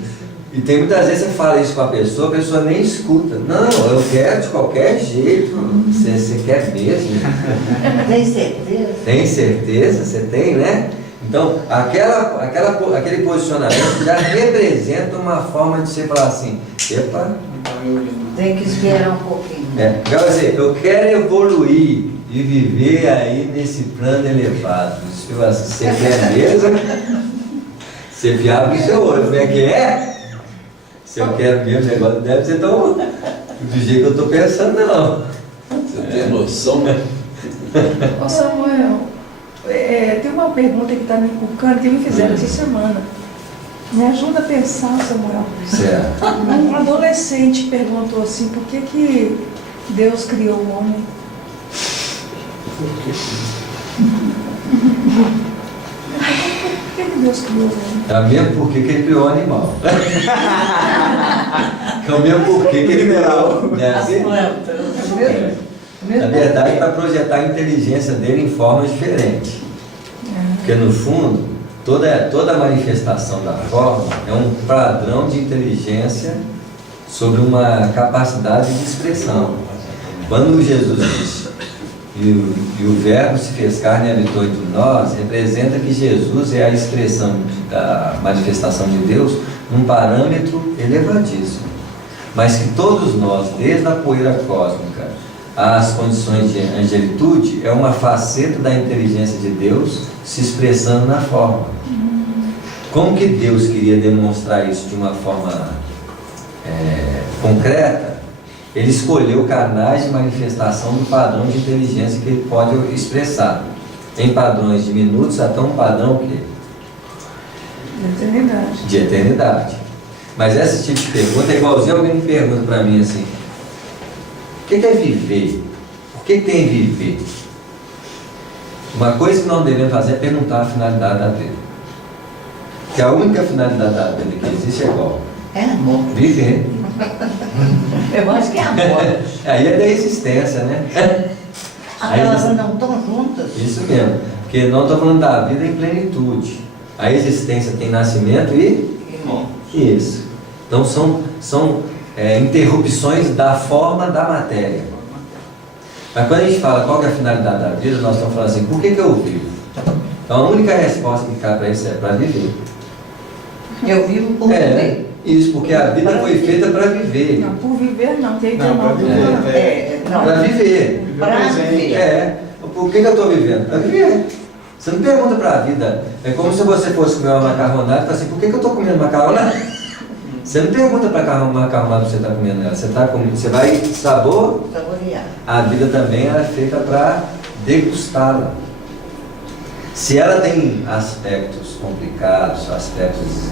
E tem muitas vezes você fala isso com a pessoa nem escuta. Não, eu quero de qualquer jeito. Você quer mesmo? Tem certeza? Tem certeza? Você tem, né? Então, aquele posicionamento já representa uma forma de você falar assim, epa, Tem que esperar um pouquinho. Quer dizer, eu quero evoluir e viver aí nesse plano elevado. Você quer mesmo? Você abre o seu olho, como é que é? Se eu quero mesmo, o negócio deve ser tão do jeito que eu estou pensando, não. Você tem noção? Ô Samuel, tem uma pergunta que está me inculcando, que me fizeram essa semana. Me ajuda a pensar, Samuel. Certo. Um adolescente perguntou assim, por que Deus criou o homem? Por que Deus criou o homem? É o mesmo porquê que ele criou o animal. É o mesmo porquê que ele criou, né? As Assim? plantas. Na verdade, para projetar a inteligência dele em formas diferentes. Porque, no fundo, toda manifestação da forma é um padrão de inteligência sobre uma capacidade de expressão. Quando Jesus disse, e o Verbo se fez carne e habitou entre nós, representa que Jesus é a expressão da manifestação de Deus num parâmetro elevadíssimo. Mas que todos nós, desde a poeira cósmica às condições de angelitude, é uma faceta da inteligência de Deus se expressando na forma. Como que Deus queria demonstrar isso de uma forma concreta? Ele escolheu canais de manifestação do padrão de inteligência que ele pode expressar, em padrões de minutos até um padrão que De eternidade. de eternidade. Mas esse tipo de pergunta é igualzinho alguém me pergunta para mim assim, o que é viver? O que tem viver? Uma coisa que não devemos fazer é perguntar a finalidade da vida. Que a única finalidade da vida que existe é qual? É amor. Viver. Eu acho que é amor. Aí é da existência, né? Aquelas não estão juntas. Isso mesmo. Porque nós estamos falando da vida em plenitude. A existência tem nascimento e isso. Então são interrupções da forma da matéria. Mas quando a gente fala qual que é a finalidade da vida, nós estamos falando assim, por que eu vivo? Então a única resposta que cabe para isso é para viver. Eu vivo por viver. Isso, porque a vida foi feita para viver. Não, por viver não, tem que Não, pra viver. Para viver. Pra viver. Por que eu estou vivendo? Para viver. Você não pergunta para a vida. É como se você fosse comer uma macarronada e fala assim, por que eu estou comendo macarronada? Você não pergunta para a macarronada que você está comendo ela. Você vai saborear. A vida também é feita para degustá-la. Se ela tem aspectos complicados, aspectos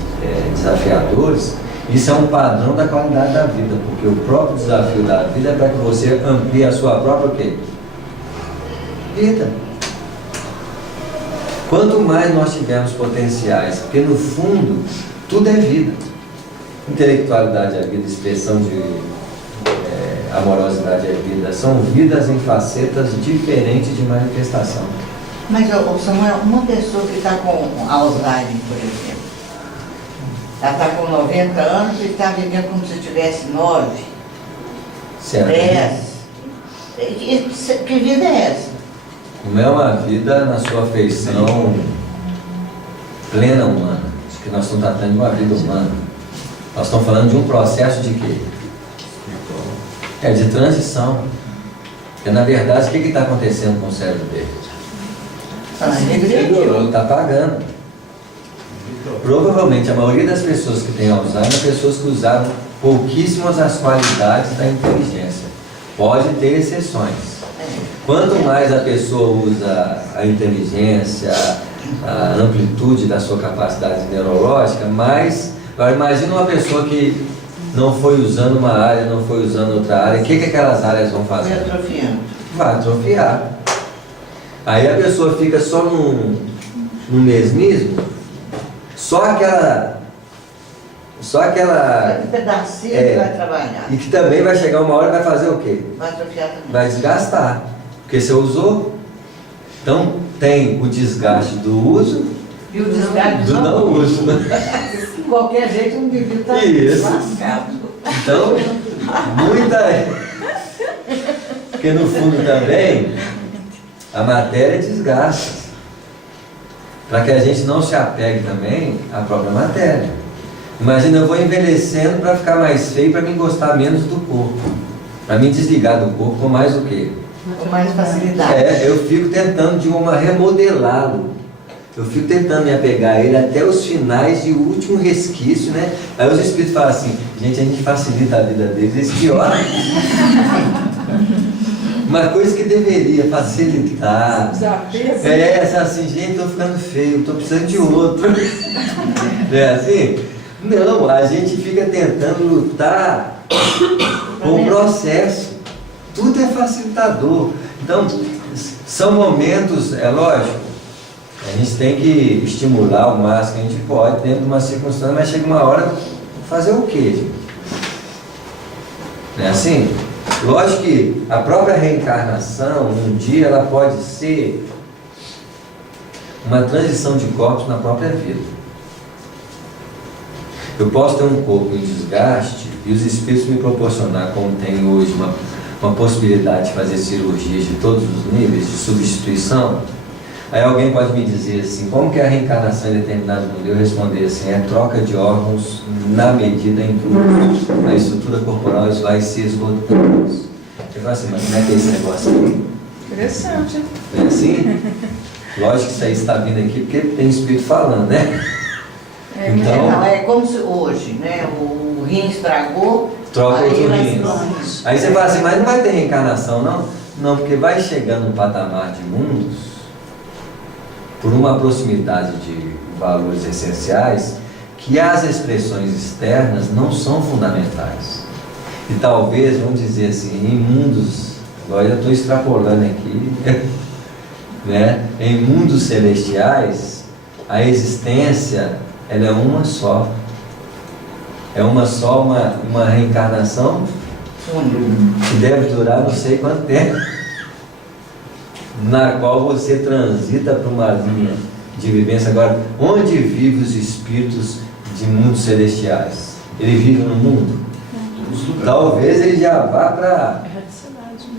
desafiadores, isso é um padrão da qualidade da vida, porque o próprio desafio da vida é para que você amplie a sua própria o quê? Vida. Quanto mais nós tivermos potenciais, porque no fundo tudo é vida. Intelectualidade é vida, expressão de amorosidade é vida, são vidas em facetas diferentes de manifestação. Mas, Samuel, uma pessoa que está com Alzheimer, por exemplo, ela está com 90 anos e está vivendo como se tivesse 9, Certo? 10. Que vida é essa? Não é uma vida na sua feição plena humana. Acho que nós estamos tratando de uma vida humana. Nós estamos falando de um processo de quê? De transição. Porque, na verdade, o que está acontecendo com o cérebro dele? Ele está pagando. Provavelmente, a maioria das pessoas que têm Alzheimer são pessoas que usaram pouquíssimas as qualidades da inteligência. Pode ter exceções. Quanto mais a pessoa usa a inteligência, a amplitude da sua capacidade neurológica, mais... Agora, imagina uma pessoa que não foi usando uma área, não foi usando outra área, o que aquelas áreas vão fazer? Vai atrofiando. Vai atrofiar. Aí a pessoa fica só no mesmismo, só aquele pedacinho que vai trabalhar. E que também vai chegar uma hora e vai fazer o quê? Vai atrofiar também. Vai desgastar. Porque você usou. Então tem o desgaste do uso e o desgaste do não uso. De qualquer jeito, um indivíduo está lascado. Então, porque no fundo também a matéria desgasta. Para que a gente não se apegue também à própria matéria. Imagina, eu vou envelhecendo para ficar mais feio, para me gostar menos do corpo. Para me desligar do corpo com mais o quê? Com mais facilidade. Eu fico tentando de remodelá-lo. Eu fico tentando me apegar a ele até os finais de último resquício, né? Aí os espíritos falam assim, gente, a gente facilita a vida deles, eles pioram. Uma coisa que deveria facilitar. Assim, gente, estou ficando feio, estou precisando de outro. Não é assim? Não, a gente fica tentando lutar com o processo. Tudo é facilitador. Então, são momentos, é lógico, a gente tem que estimular o máximo que a gente pode dentro de uma circunstância, mas chega uma hora, fazer o quê? Não é assim? Lógico que a própria reencarnação, um dia, ela pode ser uma transição de corpos na própria vida. Eu posso ter um corpo em desgaste e os espíritos me proporcionar, como tem hoje, uma possibilidade de fazer cirurgias de todos os níveis, de substituição. Aí alguém pode me dizer assim, como que é a reencarnação em determinado mundo? Eu responder assim, é troca de órgãos na medida em que a estrutura corporal vai se esgotando. Você fala assim, mas como é que é esse negócio aqui? Interessante. É assim? Lógico que isso aí está vindo aqui porque tem espírito falando, né? Então, é como se hoje, né? O rim estragou, troca outro rim. Longe. Aí você fala assim, mas não vai ter reencarnação, não? Não, porque vai chegando um patamar de mundos, por uma proximidade de valores essenciais, que as expressões externas não são fundamentais. E talvez, vamos dizer assim, em mundos, agora eu estou extrapolando aqui, né? Em mundos celestiais, a existência, ela é uma só. É uma reencarnação que deve durar não sei quanto tempo, na qual você transita para uma linha de vivência. Agora, onde vivem os espíritos de mundos celestiais? Ele vive no mundo? Talvez ele já vá para...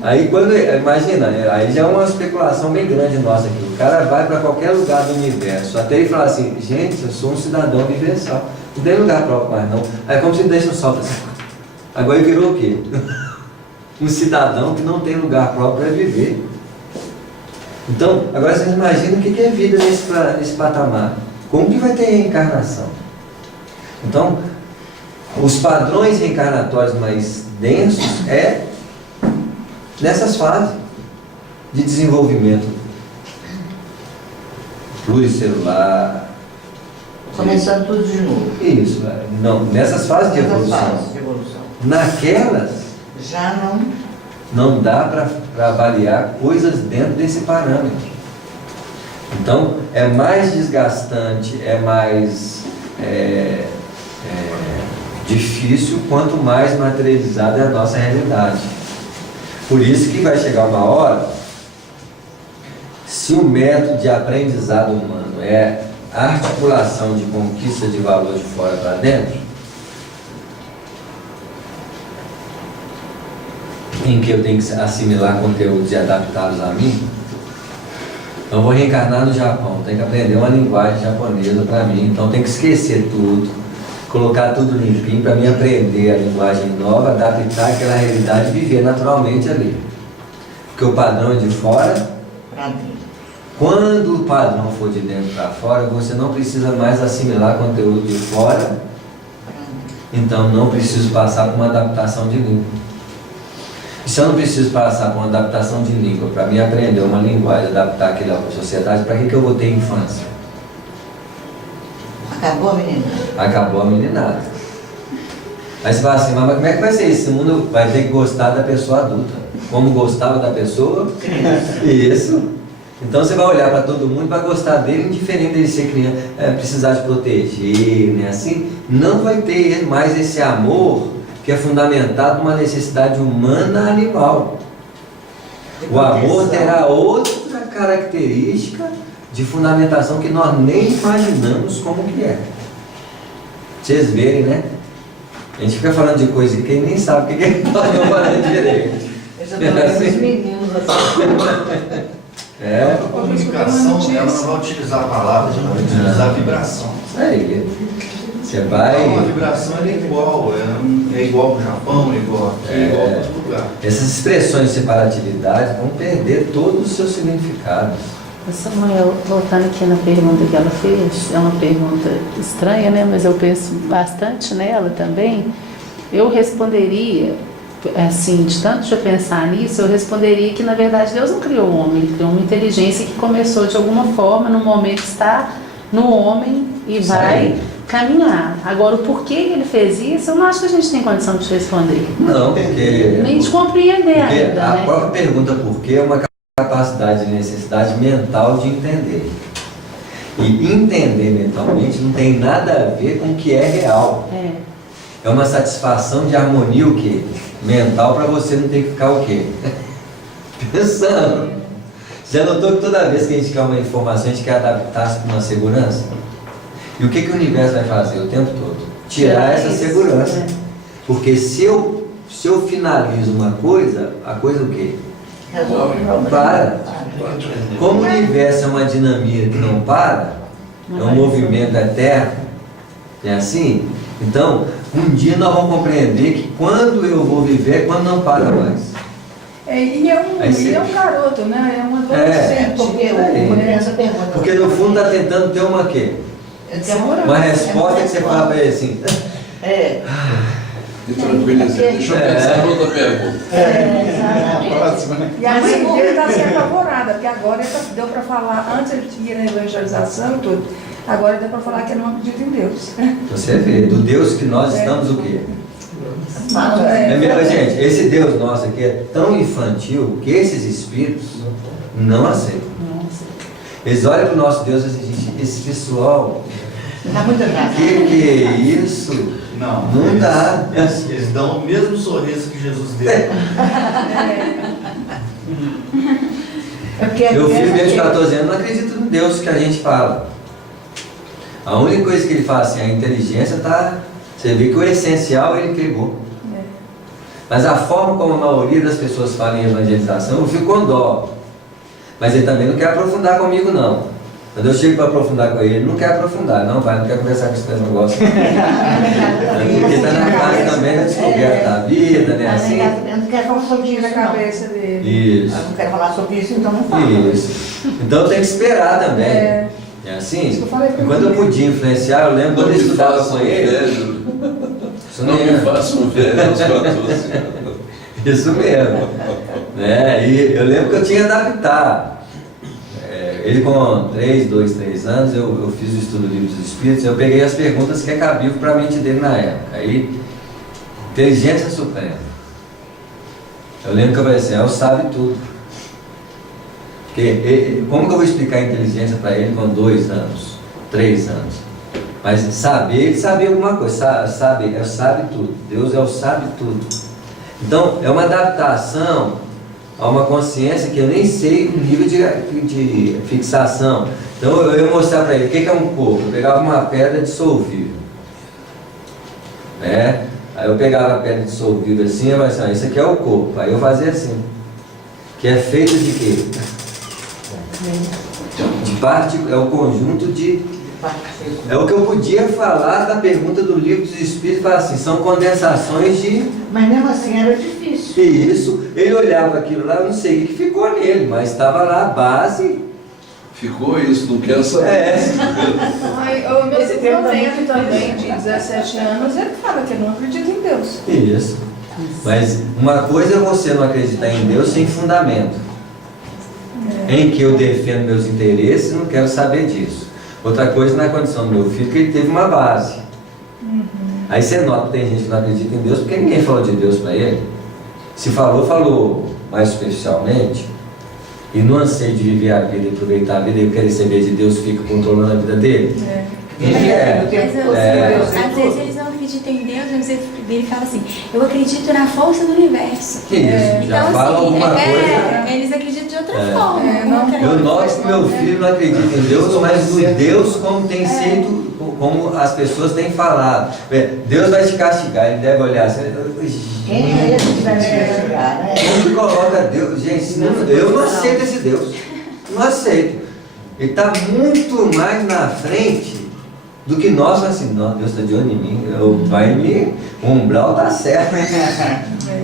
Aí quando, imagina, aí já é uma especulação bem grande nossa aqui. O cara vai para qualquer lugar do universo, até ele falar assim, gente, eu sou um cidadão universal, não tem lugar próprio mais não. Aí como se deixa um salto assim. Agora ele virou o quê? Um cidadão que não tem lugar próprio para viver. Então, agora vocês imaginam o que é vida nesse patamar. Como que vai ter reencarnação? Então, os padrões reencarnatórios mais densos é nessas fases de desenvolvimento. pluricelular. Começando tudo de novo. Isso, não, nessas fases de Essas evolução. fases de evolução. Naquelas, Já não. não dá para avaliar coisas dentro desse parâmetro. Então, é mais desgastante, é mais difícil quanto mais materializada é a nossa realidade. Por isso que vai chegar uma hora, se o método de aprendizado humano é a articulação de conquista de valor de fora para dentro, em que eu tenho que assimilar conteúdos e adaptá-los a mim, então eu vou reencarnar no Japão, tenho que aprender uma linguagem japonesa para mim, então tenho que esquecer tudo, colocar tudo limpinho para mim aprender a linguagem nova, adaptar aquela realidade e viver naturalmente ali. Porque o padrão é de fora. Para dentro. Quando o padrão for de dentro para fora, você não precisa mais assimilar conteúdo de fora, então não preciso passar por uma adaptação de língua. E se eu não preciso passar por uma adaptação de língua para mim aprender uma linguagem, adaptar aquilo à sociedade, para que eu vou ter infância? Acabou a menina. Acabou a meninada. Aí você fala assim, mas como é que vai ser isso? Esse mundo vai ter que gostar da pessoa adulta, como gostava da pessoa Criança. Isso. Então você vai olhar para todo mundo e vai gostar dele, indiferente dele ser criança, precisar de proteger, né? Assim, não vai ter mais esse amor que é fundamentado numa necessidade humana animal. O amor terá outra característica de fundamentação que nós nem imaginamos como que é. Vocês verem, né? A gente fica falando de coisa que quem nem sabe o que nós estamos falando direito. Eu já estou vendo os meninos assim. A comunicação, ela não vai utilizar palavras, ela vai utilizar vibração. Isso aí. Você Então, vai. a vibração ela é igual, é igual para o Japão, é igual aqui, é igual para outro lugar. Essas expressões de separatividade vão perder todos os seus significados. Samuel, voltando aqui na pergunta que ela fez, é uma pergunta estranha, né? Mas eu penso bastante nela também. Eu responderia, assim, de tanto de eu pensar nisso, eu responderia que na verdade Deus não criou o homem, Ele criou uma inteligência que começou de alguma forma, no momento está no homem e vai caminhar. Agora, o porquê Ele fez isso, eu não acho que a gente tem condição de responder. Não, porque. Nem de compreender porque ainda, a né? própria pergunta porquê é uma capacidade de necessidade mental de entender. E entender mentalmente não tem nada a ver com o que é real. É uma satisfação de harmonia o quê? Mental, para você não ter que ficar o quê? Pensando. Já notou que toda vez que a gente quer uma informação, a gente quer adaptar-se para uma segurança? E o que o universo vai fazer o tempo todo? Tirar essa segurança. Porque se eu finalizo uma coisa, a coisa o quê? Resolve o problema. Para. Como o universo é uma dinâmica que não para, é um movimento eterno, é assim? Então, um dia nós vamos compreender que quando eu vou viver, quando não para mais. E é um garoto, né? É um adolescente. Porque essa pergunta. Porque no fundo está tentando ter uma quê? Uma resposta que você fala para ele assim. De tranquilizar. Deixa eu pensar em outra pergunta. Próxima, né? E a mãe dele está assim apavorada, porque agora deu para falar, antes ele ia na evangelização e tudo, agora deu para falar que ele não acredita em Deus. Você vê, do Deus que nós estamos o quê? Gente, esse Deus nosso aqui é tão infantil que esses espíritos não aceitam. Eles olham para o nosso Deus e dizem, gente, esse pessoal, Dá muita graça. que é isso? Não dá. Eles dão o mesmo sorriso que Jesus deu. Meu filho mesmo de 14 anos não acredita no Deus que a gente fala. A única coisa que ele fala assim, a inteligência está... Você vê que o essencial ele pegou. Mas a forma como a maioria das pessoas falam em evangelização, eu fico com dó. Mas ele também não quer aprofundar comigo, não. Quando eu chego para aprofundar com ele, ele não quer aprofundar. Não, pai, não quer conversar com esse negócio. Porque está na casa também da descoberta da vida, né? Assim. Eu não quero falar sobre isso, Na não. cabeça dele. Isso. Eu não quero falar sobre isso, então não falo. Isso. Então tem que esperar também. É assim? Isso que eu falei pra Quando eu ele. podia influenciar, eu lembro quando eu estudava com ele. Não me faça um velho aos 14 anos. Isso mesmo. Né? E eu lembro que eu tinha que adaptar. Ele com 3 anos, eu fiz o estudo do Livro dos Espíritos, eu peguei as perguntas que cabiam para a mente dele na época. Aí, inteligência suprema. Eu lembro que eu falei assim, eu sabe tudo. Porque, como que eu vou explicar a inteligência para ele com 2 anos, 3 anos? Mas saber, ele sabia alguma coisa, sabe tudo. Deus é o sabe tudo. Então, é uma adaptação a uma consciência que eu nem sei o nível de fixação. Então eu ia mostrar para ele o que é um corpo. Eu pegava uma pedra dissolvível, né? Aí eu pegava a pedra dissolvível assim, eu falava assim, isso aqui é o corpo. Aí eu fazia assim, que é feito de quê? De parte, é o conjunto de... É o que eu podia falar da pergunta do Livro dos Espíritos, falar assim, são condensações de... Mas mesmo assim era difícil. Isso, ele olhava aquilo lá, eu não sei o que ficou nele, mas estava lá a base. Ficou isso, não quero saber. O meu segundo neto também, de 17 anos, ele fala que não acredita em Deus. Isso. Mas uma coisa é você não acreditar em Deus sem fundamento. Em que eu defendo meus interesses e não quero saber disso. Outra coisa na condição do meu filho, que ele teve uma base. Aí você nota que tem gente que não acredita em Deus, porque ninguém falou de Deus para ele. Se falou, falou mais superficialmente. E no anseio de viver a vida e aproveitar a vida e querer saber de Deus, fica controlando a vida dele. Mas às vezes eles não acreditam em Deus, mas ele fala assim, eu acredito na força do universo. Que isso, já Então, fala assim, alguma coisa. eles acreditam de outra forma. Eu noto que meu filho não acredita em Deus, mas no Deus como tem sido, como as pessoas têm falado. Deus vai te castigar, ele deve olhar assim. Quem é esse que vai me castigar, né? Como que coloca Deus? Gente, eu não aceito esse Deus. Não aceito. Ele está muito mais na frente do que nós, assim, não, Deus está de olho em mim, o umbral está certo.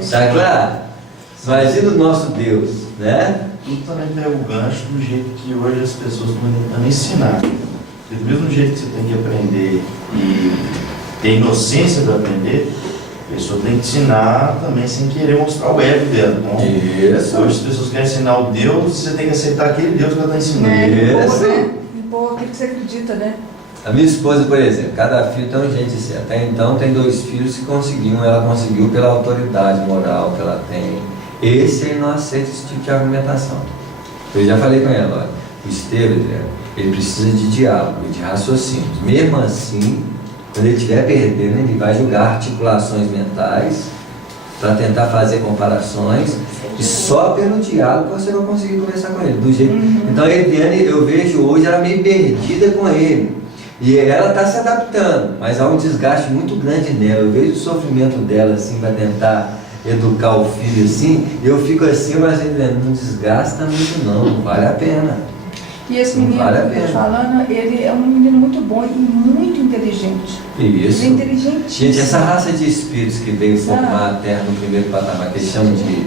Está claro? Mas e do nosso Deus, né? Tudo também pega o gancho do jeito que hoje as pessoas estão tentando ensinar. Porque do mesmo jeito que você tem que aprender e ter inocência de aprender, a pessoa tem que ensinar também sem querer mostrar o ego dela. Então, Isso. hoje as pessoas querem ensinar o Deus, você tem que aceitar aquele Deus que ela está ensinando. Impor aquilo que você acredita, né? A minha esposa, por exemplo, cada filho tem um jeito de ser. Até então tem 2 filhos que ela conseguiu pela autoridade moral que ela tem. Esse ele não aceita esse tipo de argumentação. Eu já falei com ela, olha, o Estevam, ele precisa de diálogo, de raciocínio. Mesmo assim, quando ele estiver perdendo, ele vai julgar articulações mentais para tentar fazer comparações e só pelo diálogo você vai conseguir conversar com ele. Do jeito. Então a Eliane, eu vejo hoje ela meio perdida com ele. E ela está se adaptando, mas há um desgaste muito grande nela. Eu vejo o sofrimento dela assim para tentar educar o filho assim, eu fico assim, mas não desgasta muito não vale a pena. E esse menino vale que eu estou falando, ele é um menino muito bom e muito inteligente. Isso. Ele é inteligentíssimo. Gente, essa raça de espíritos que veio formar a Terra no primeiro patamar, que eles chamam de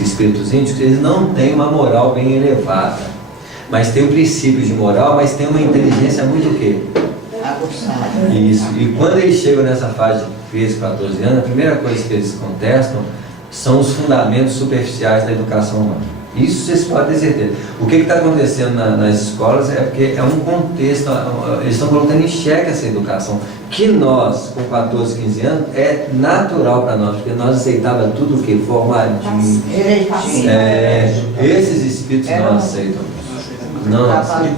espíritos índigos, eles não têm uma moral bem elevada. Mas tem um princípio de moral, mas tem uma inteligência muito o quê? Aguçada. Isso. E quando eles chegam nessa fase de 13, 14 anos, a primeira coisa que eles contestam são os fundamentos superficiais da educação humana. Isso vocês podem ter certeza. O que está acontecendo nas escolas é porque é um contexto, eles estão colocando em xeque essa educação, que nós, com 14, 15 anos, é natural para nós, porque nós aceitávamos tudo o que? Formadinho. Esses espíritos não aceitam. Não aceitam.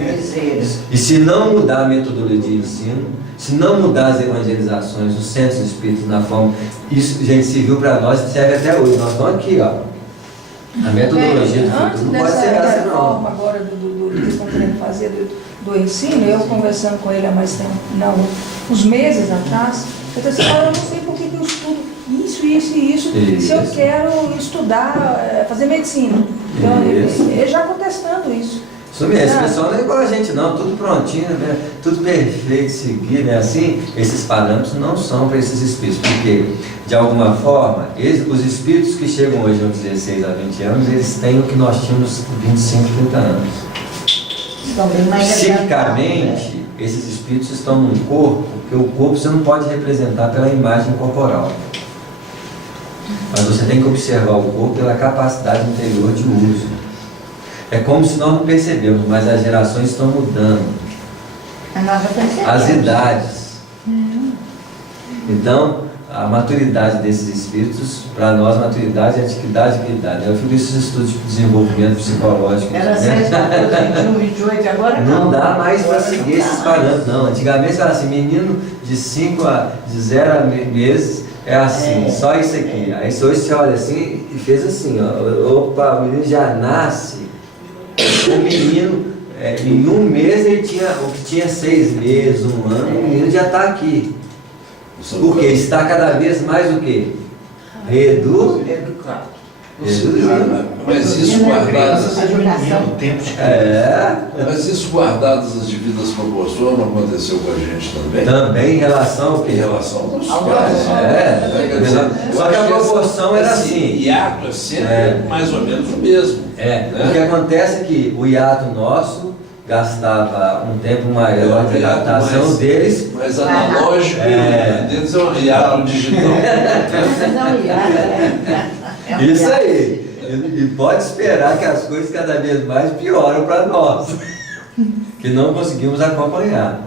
E se não mudar a metodologia de ensino, se não mudar as evangelizações, os centros espíritas na forma, isso, gente, serviu para nós e serve até hoje. Nós estamos aqui, ó. A metodologia do futuro não pode ser essa, não. Reforma agora do que eles estão querendo fazer do ensino, eu conversando com ele há mais tempo, uns meses atrás, eu disse assim, eu não sei por que eu estudo isso e isso, se eu quero estudar, fazer medicina. Então, ele já contestando isso. Isso mesmo, esse pessoal não é igual a gente não, tudo prontinho, né? Tudo perfeito, seguir, né? Assim, esses parâmetros não são para esses espíritos, porque, de alguma forma, os espíritos que chegam hoje aos 16 a 20 anos, eles têm o que nós tínhamos 25, 30 anos. Psicicamente, esses espíritos estão num corpo, porque o corpo você não pode representar pela imagem corporal. Mas você tem que observar o corpo pela capacidade interior de uso. É como se nós não percebemos, mas as gerações estão mudando. Mas nós já percebemos. As idades. Então, a maturidade desses espíritos, para nós, maturidade é antiguidade e equidade. Eu fiz esses estudos de desenvolvimento psicológico. Era né? 6, 14, 21, 28, agora Não dá mais para Agora seguir não dá esses mais. parâmetros, não. Antigamente era assim, menino de 0 a meses é assim, É. só isso aqui. Aí hoje você olha assim e fez assim, ó. Opa, o menino já nasce. O menino, em um mês ele tinha, o que tinha 6 meses, 1 ano, o menino já está aqui. Porque está cada vez mais o quê? Educado. Mas isso guardadas, tempo de mas isso guardadas as devidas proporções não aconteceu com a gente também? Também em relação ao Em quê? relação aos Ao pais. Quer dizer, só que a proporção era esse assim. hiato é sempre mais ou menos o mesmo. O que acontece é que o hiato nosso gastava um tempo maior de adaptação deles. Mas analógico, deles é um hiato digital. Isso aí. E pode esperar que as coisas cada vez mais pioram para nós, que não conseguimos acompanhar.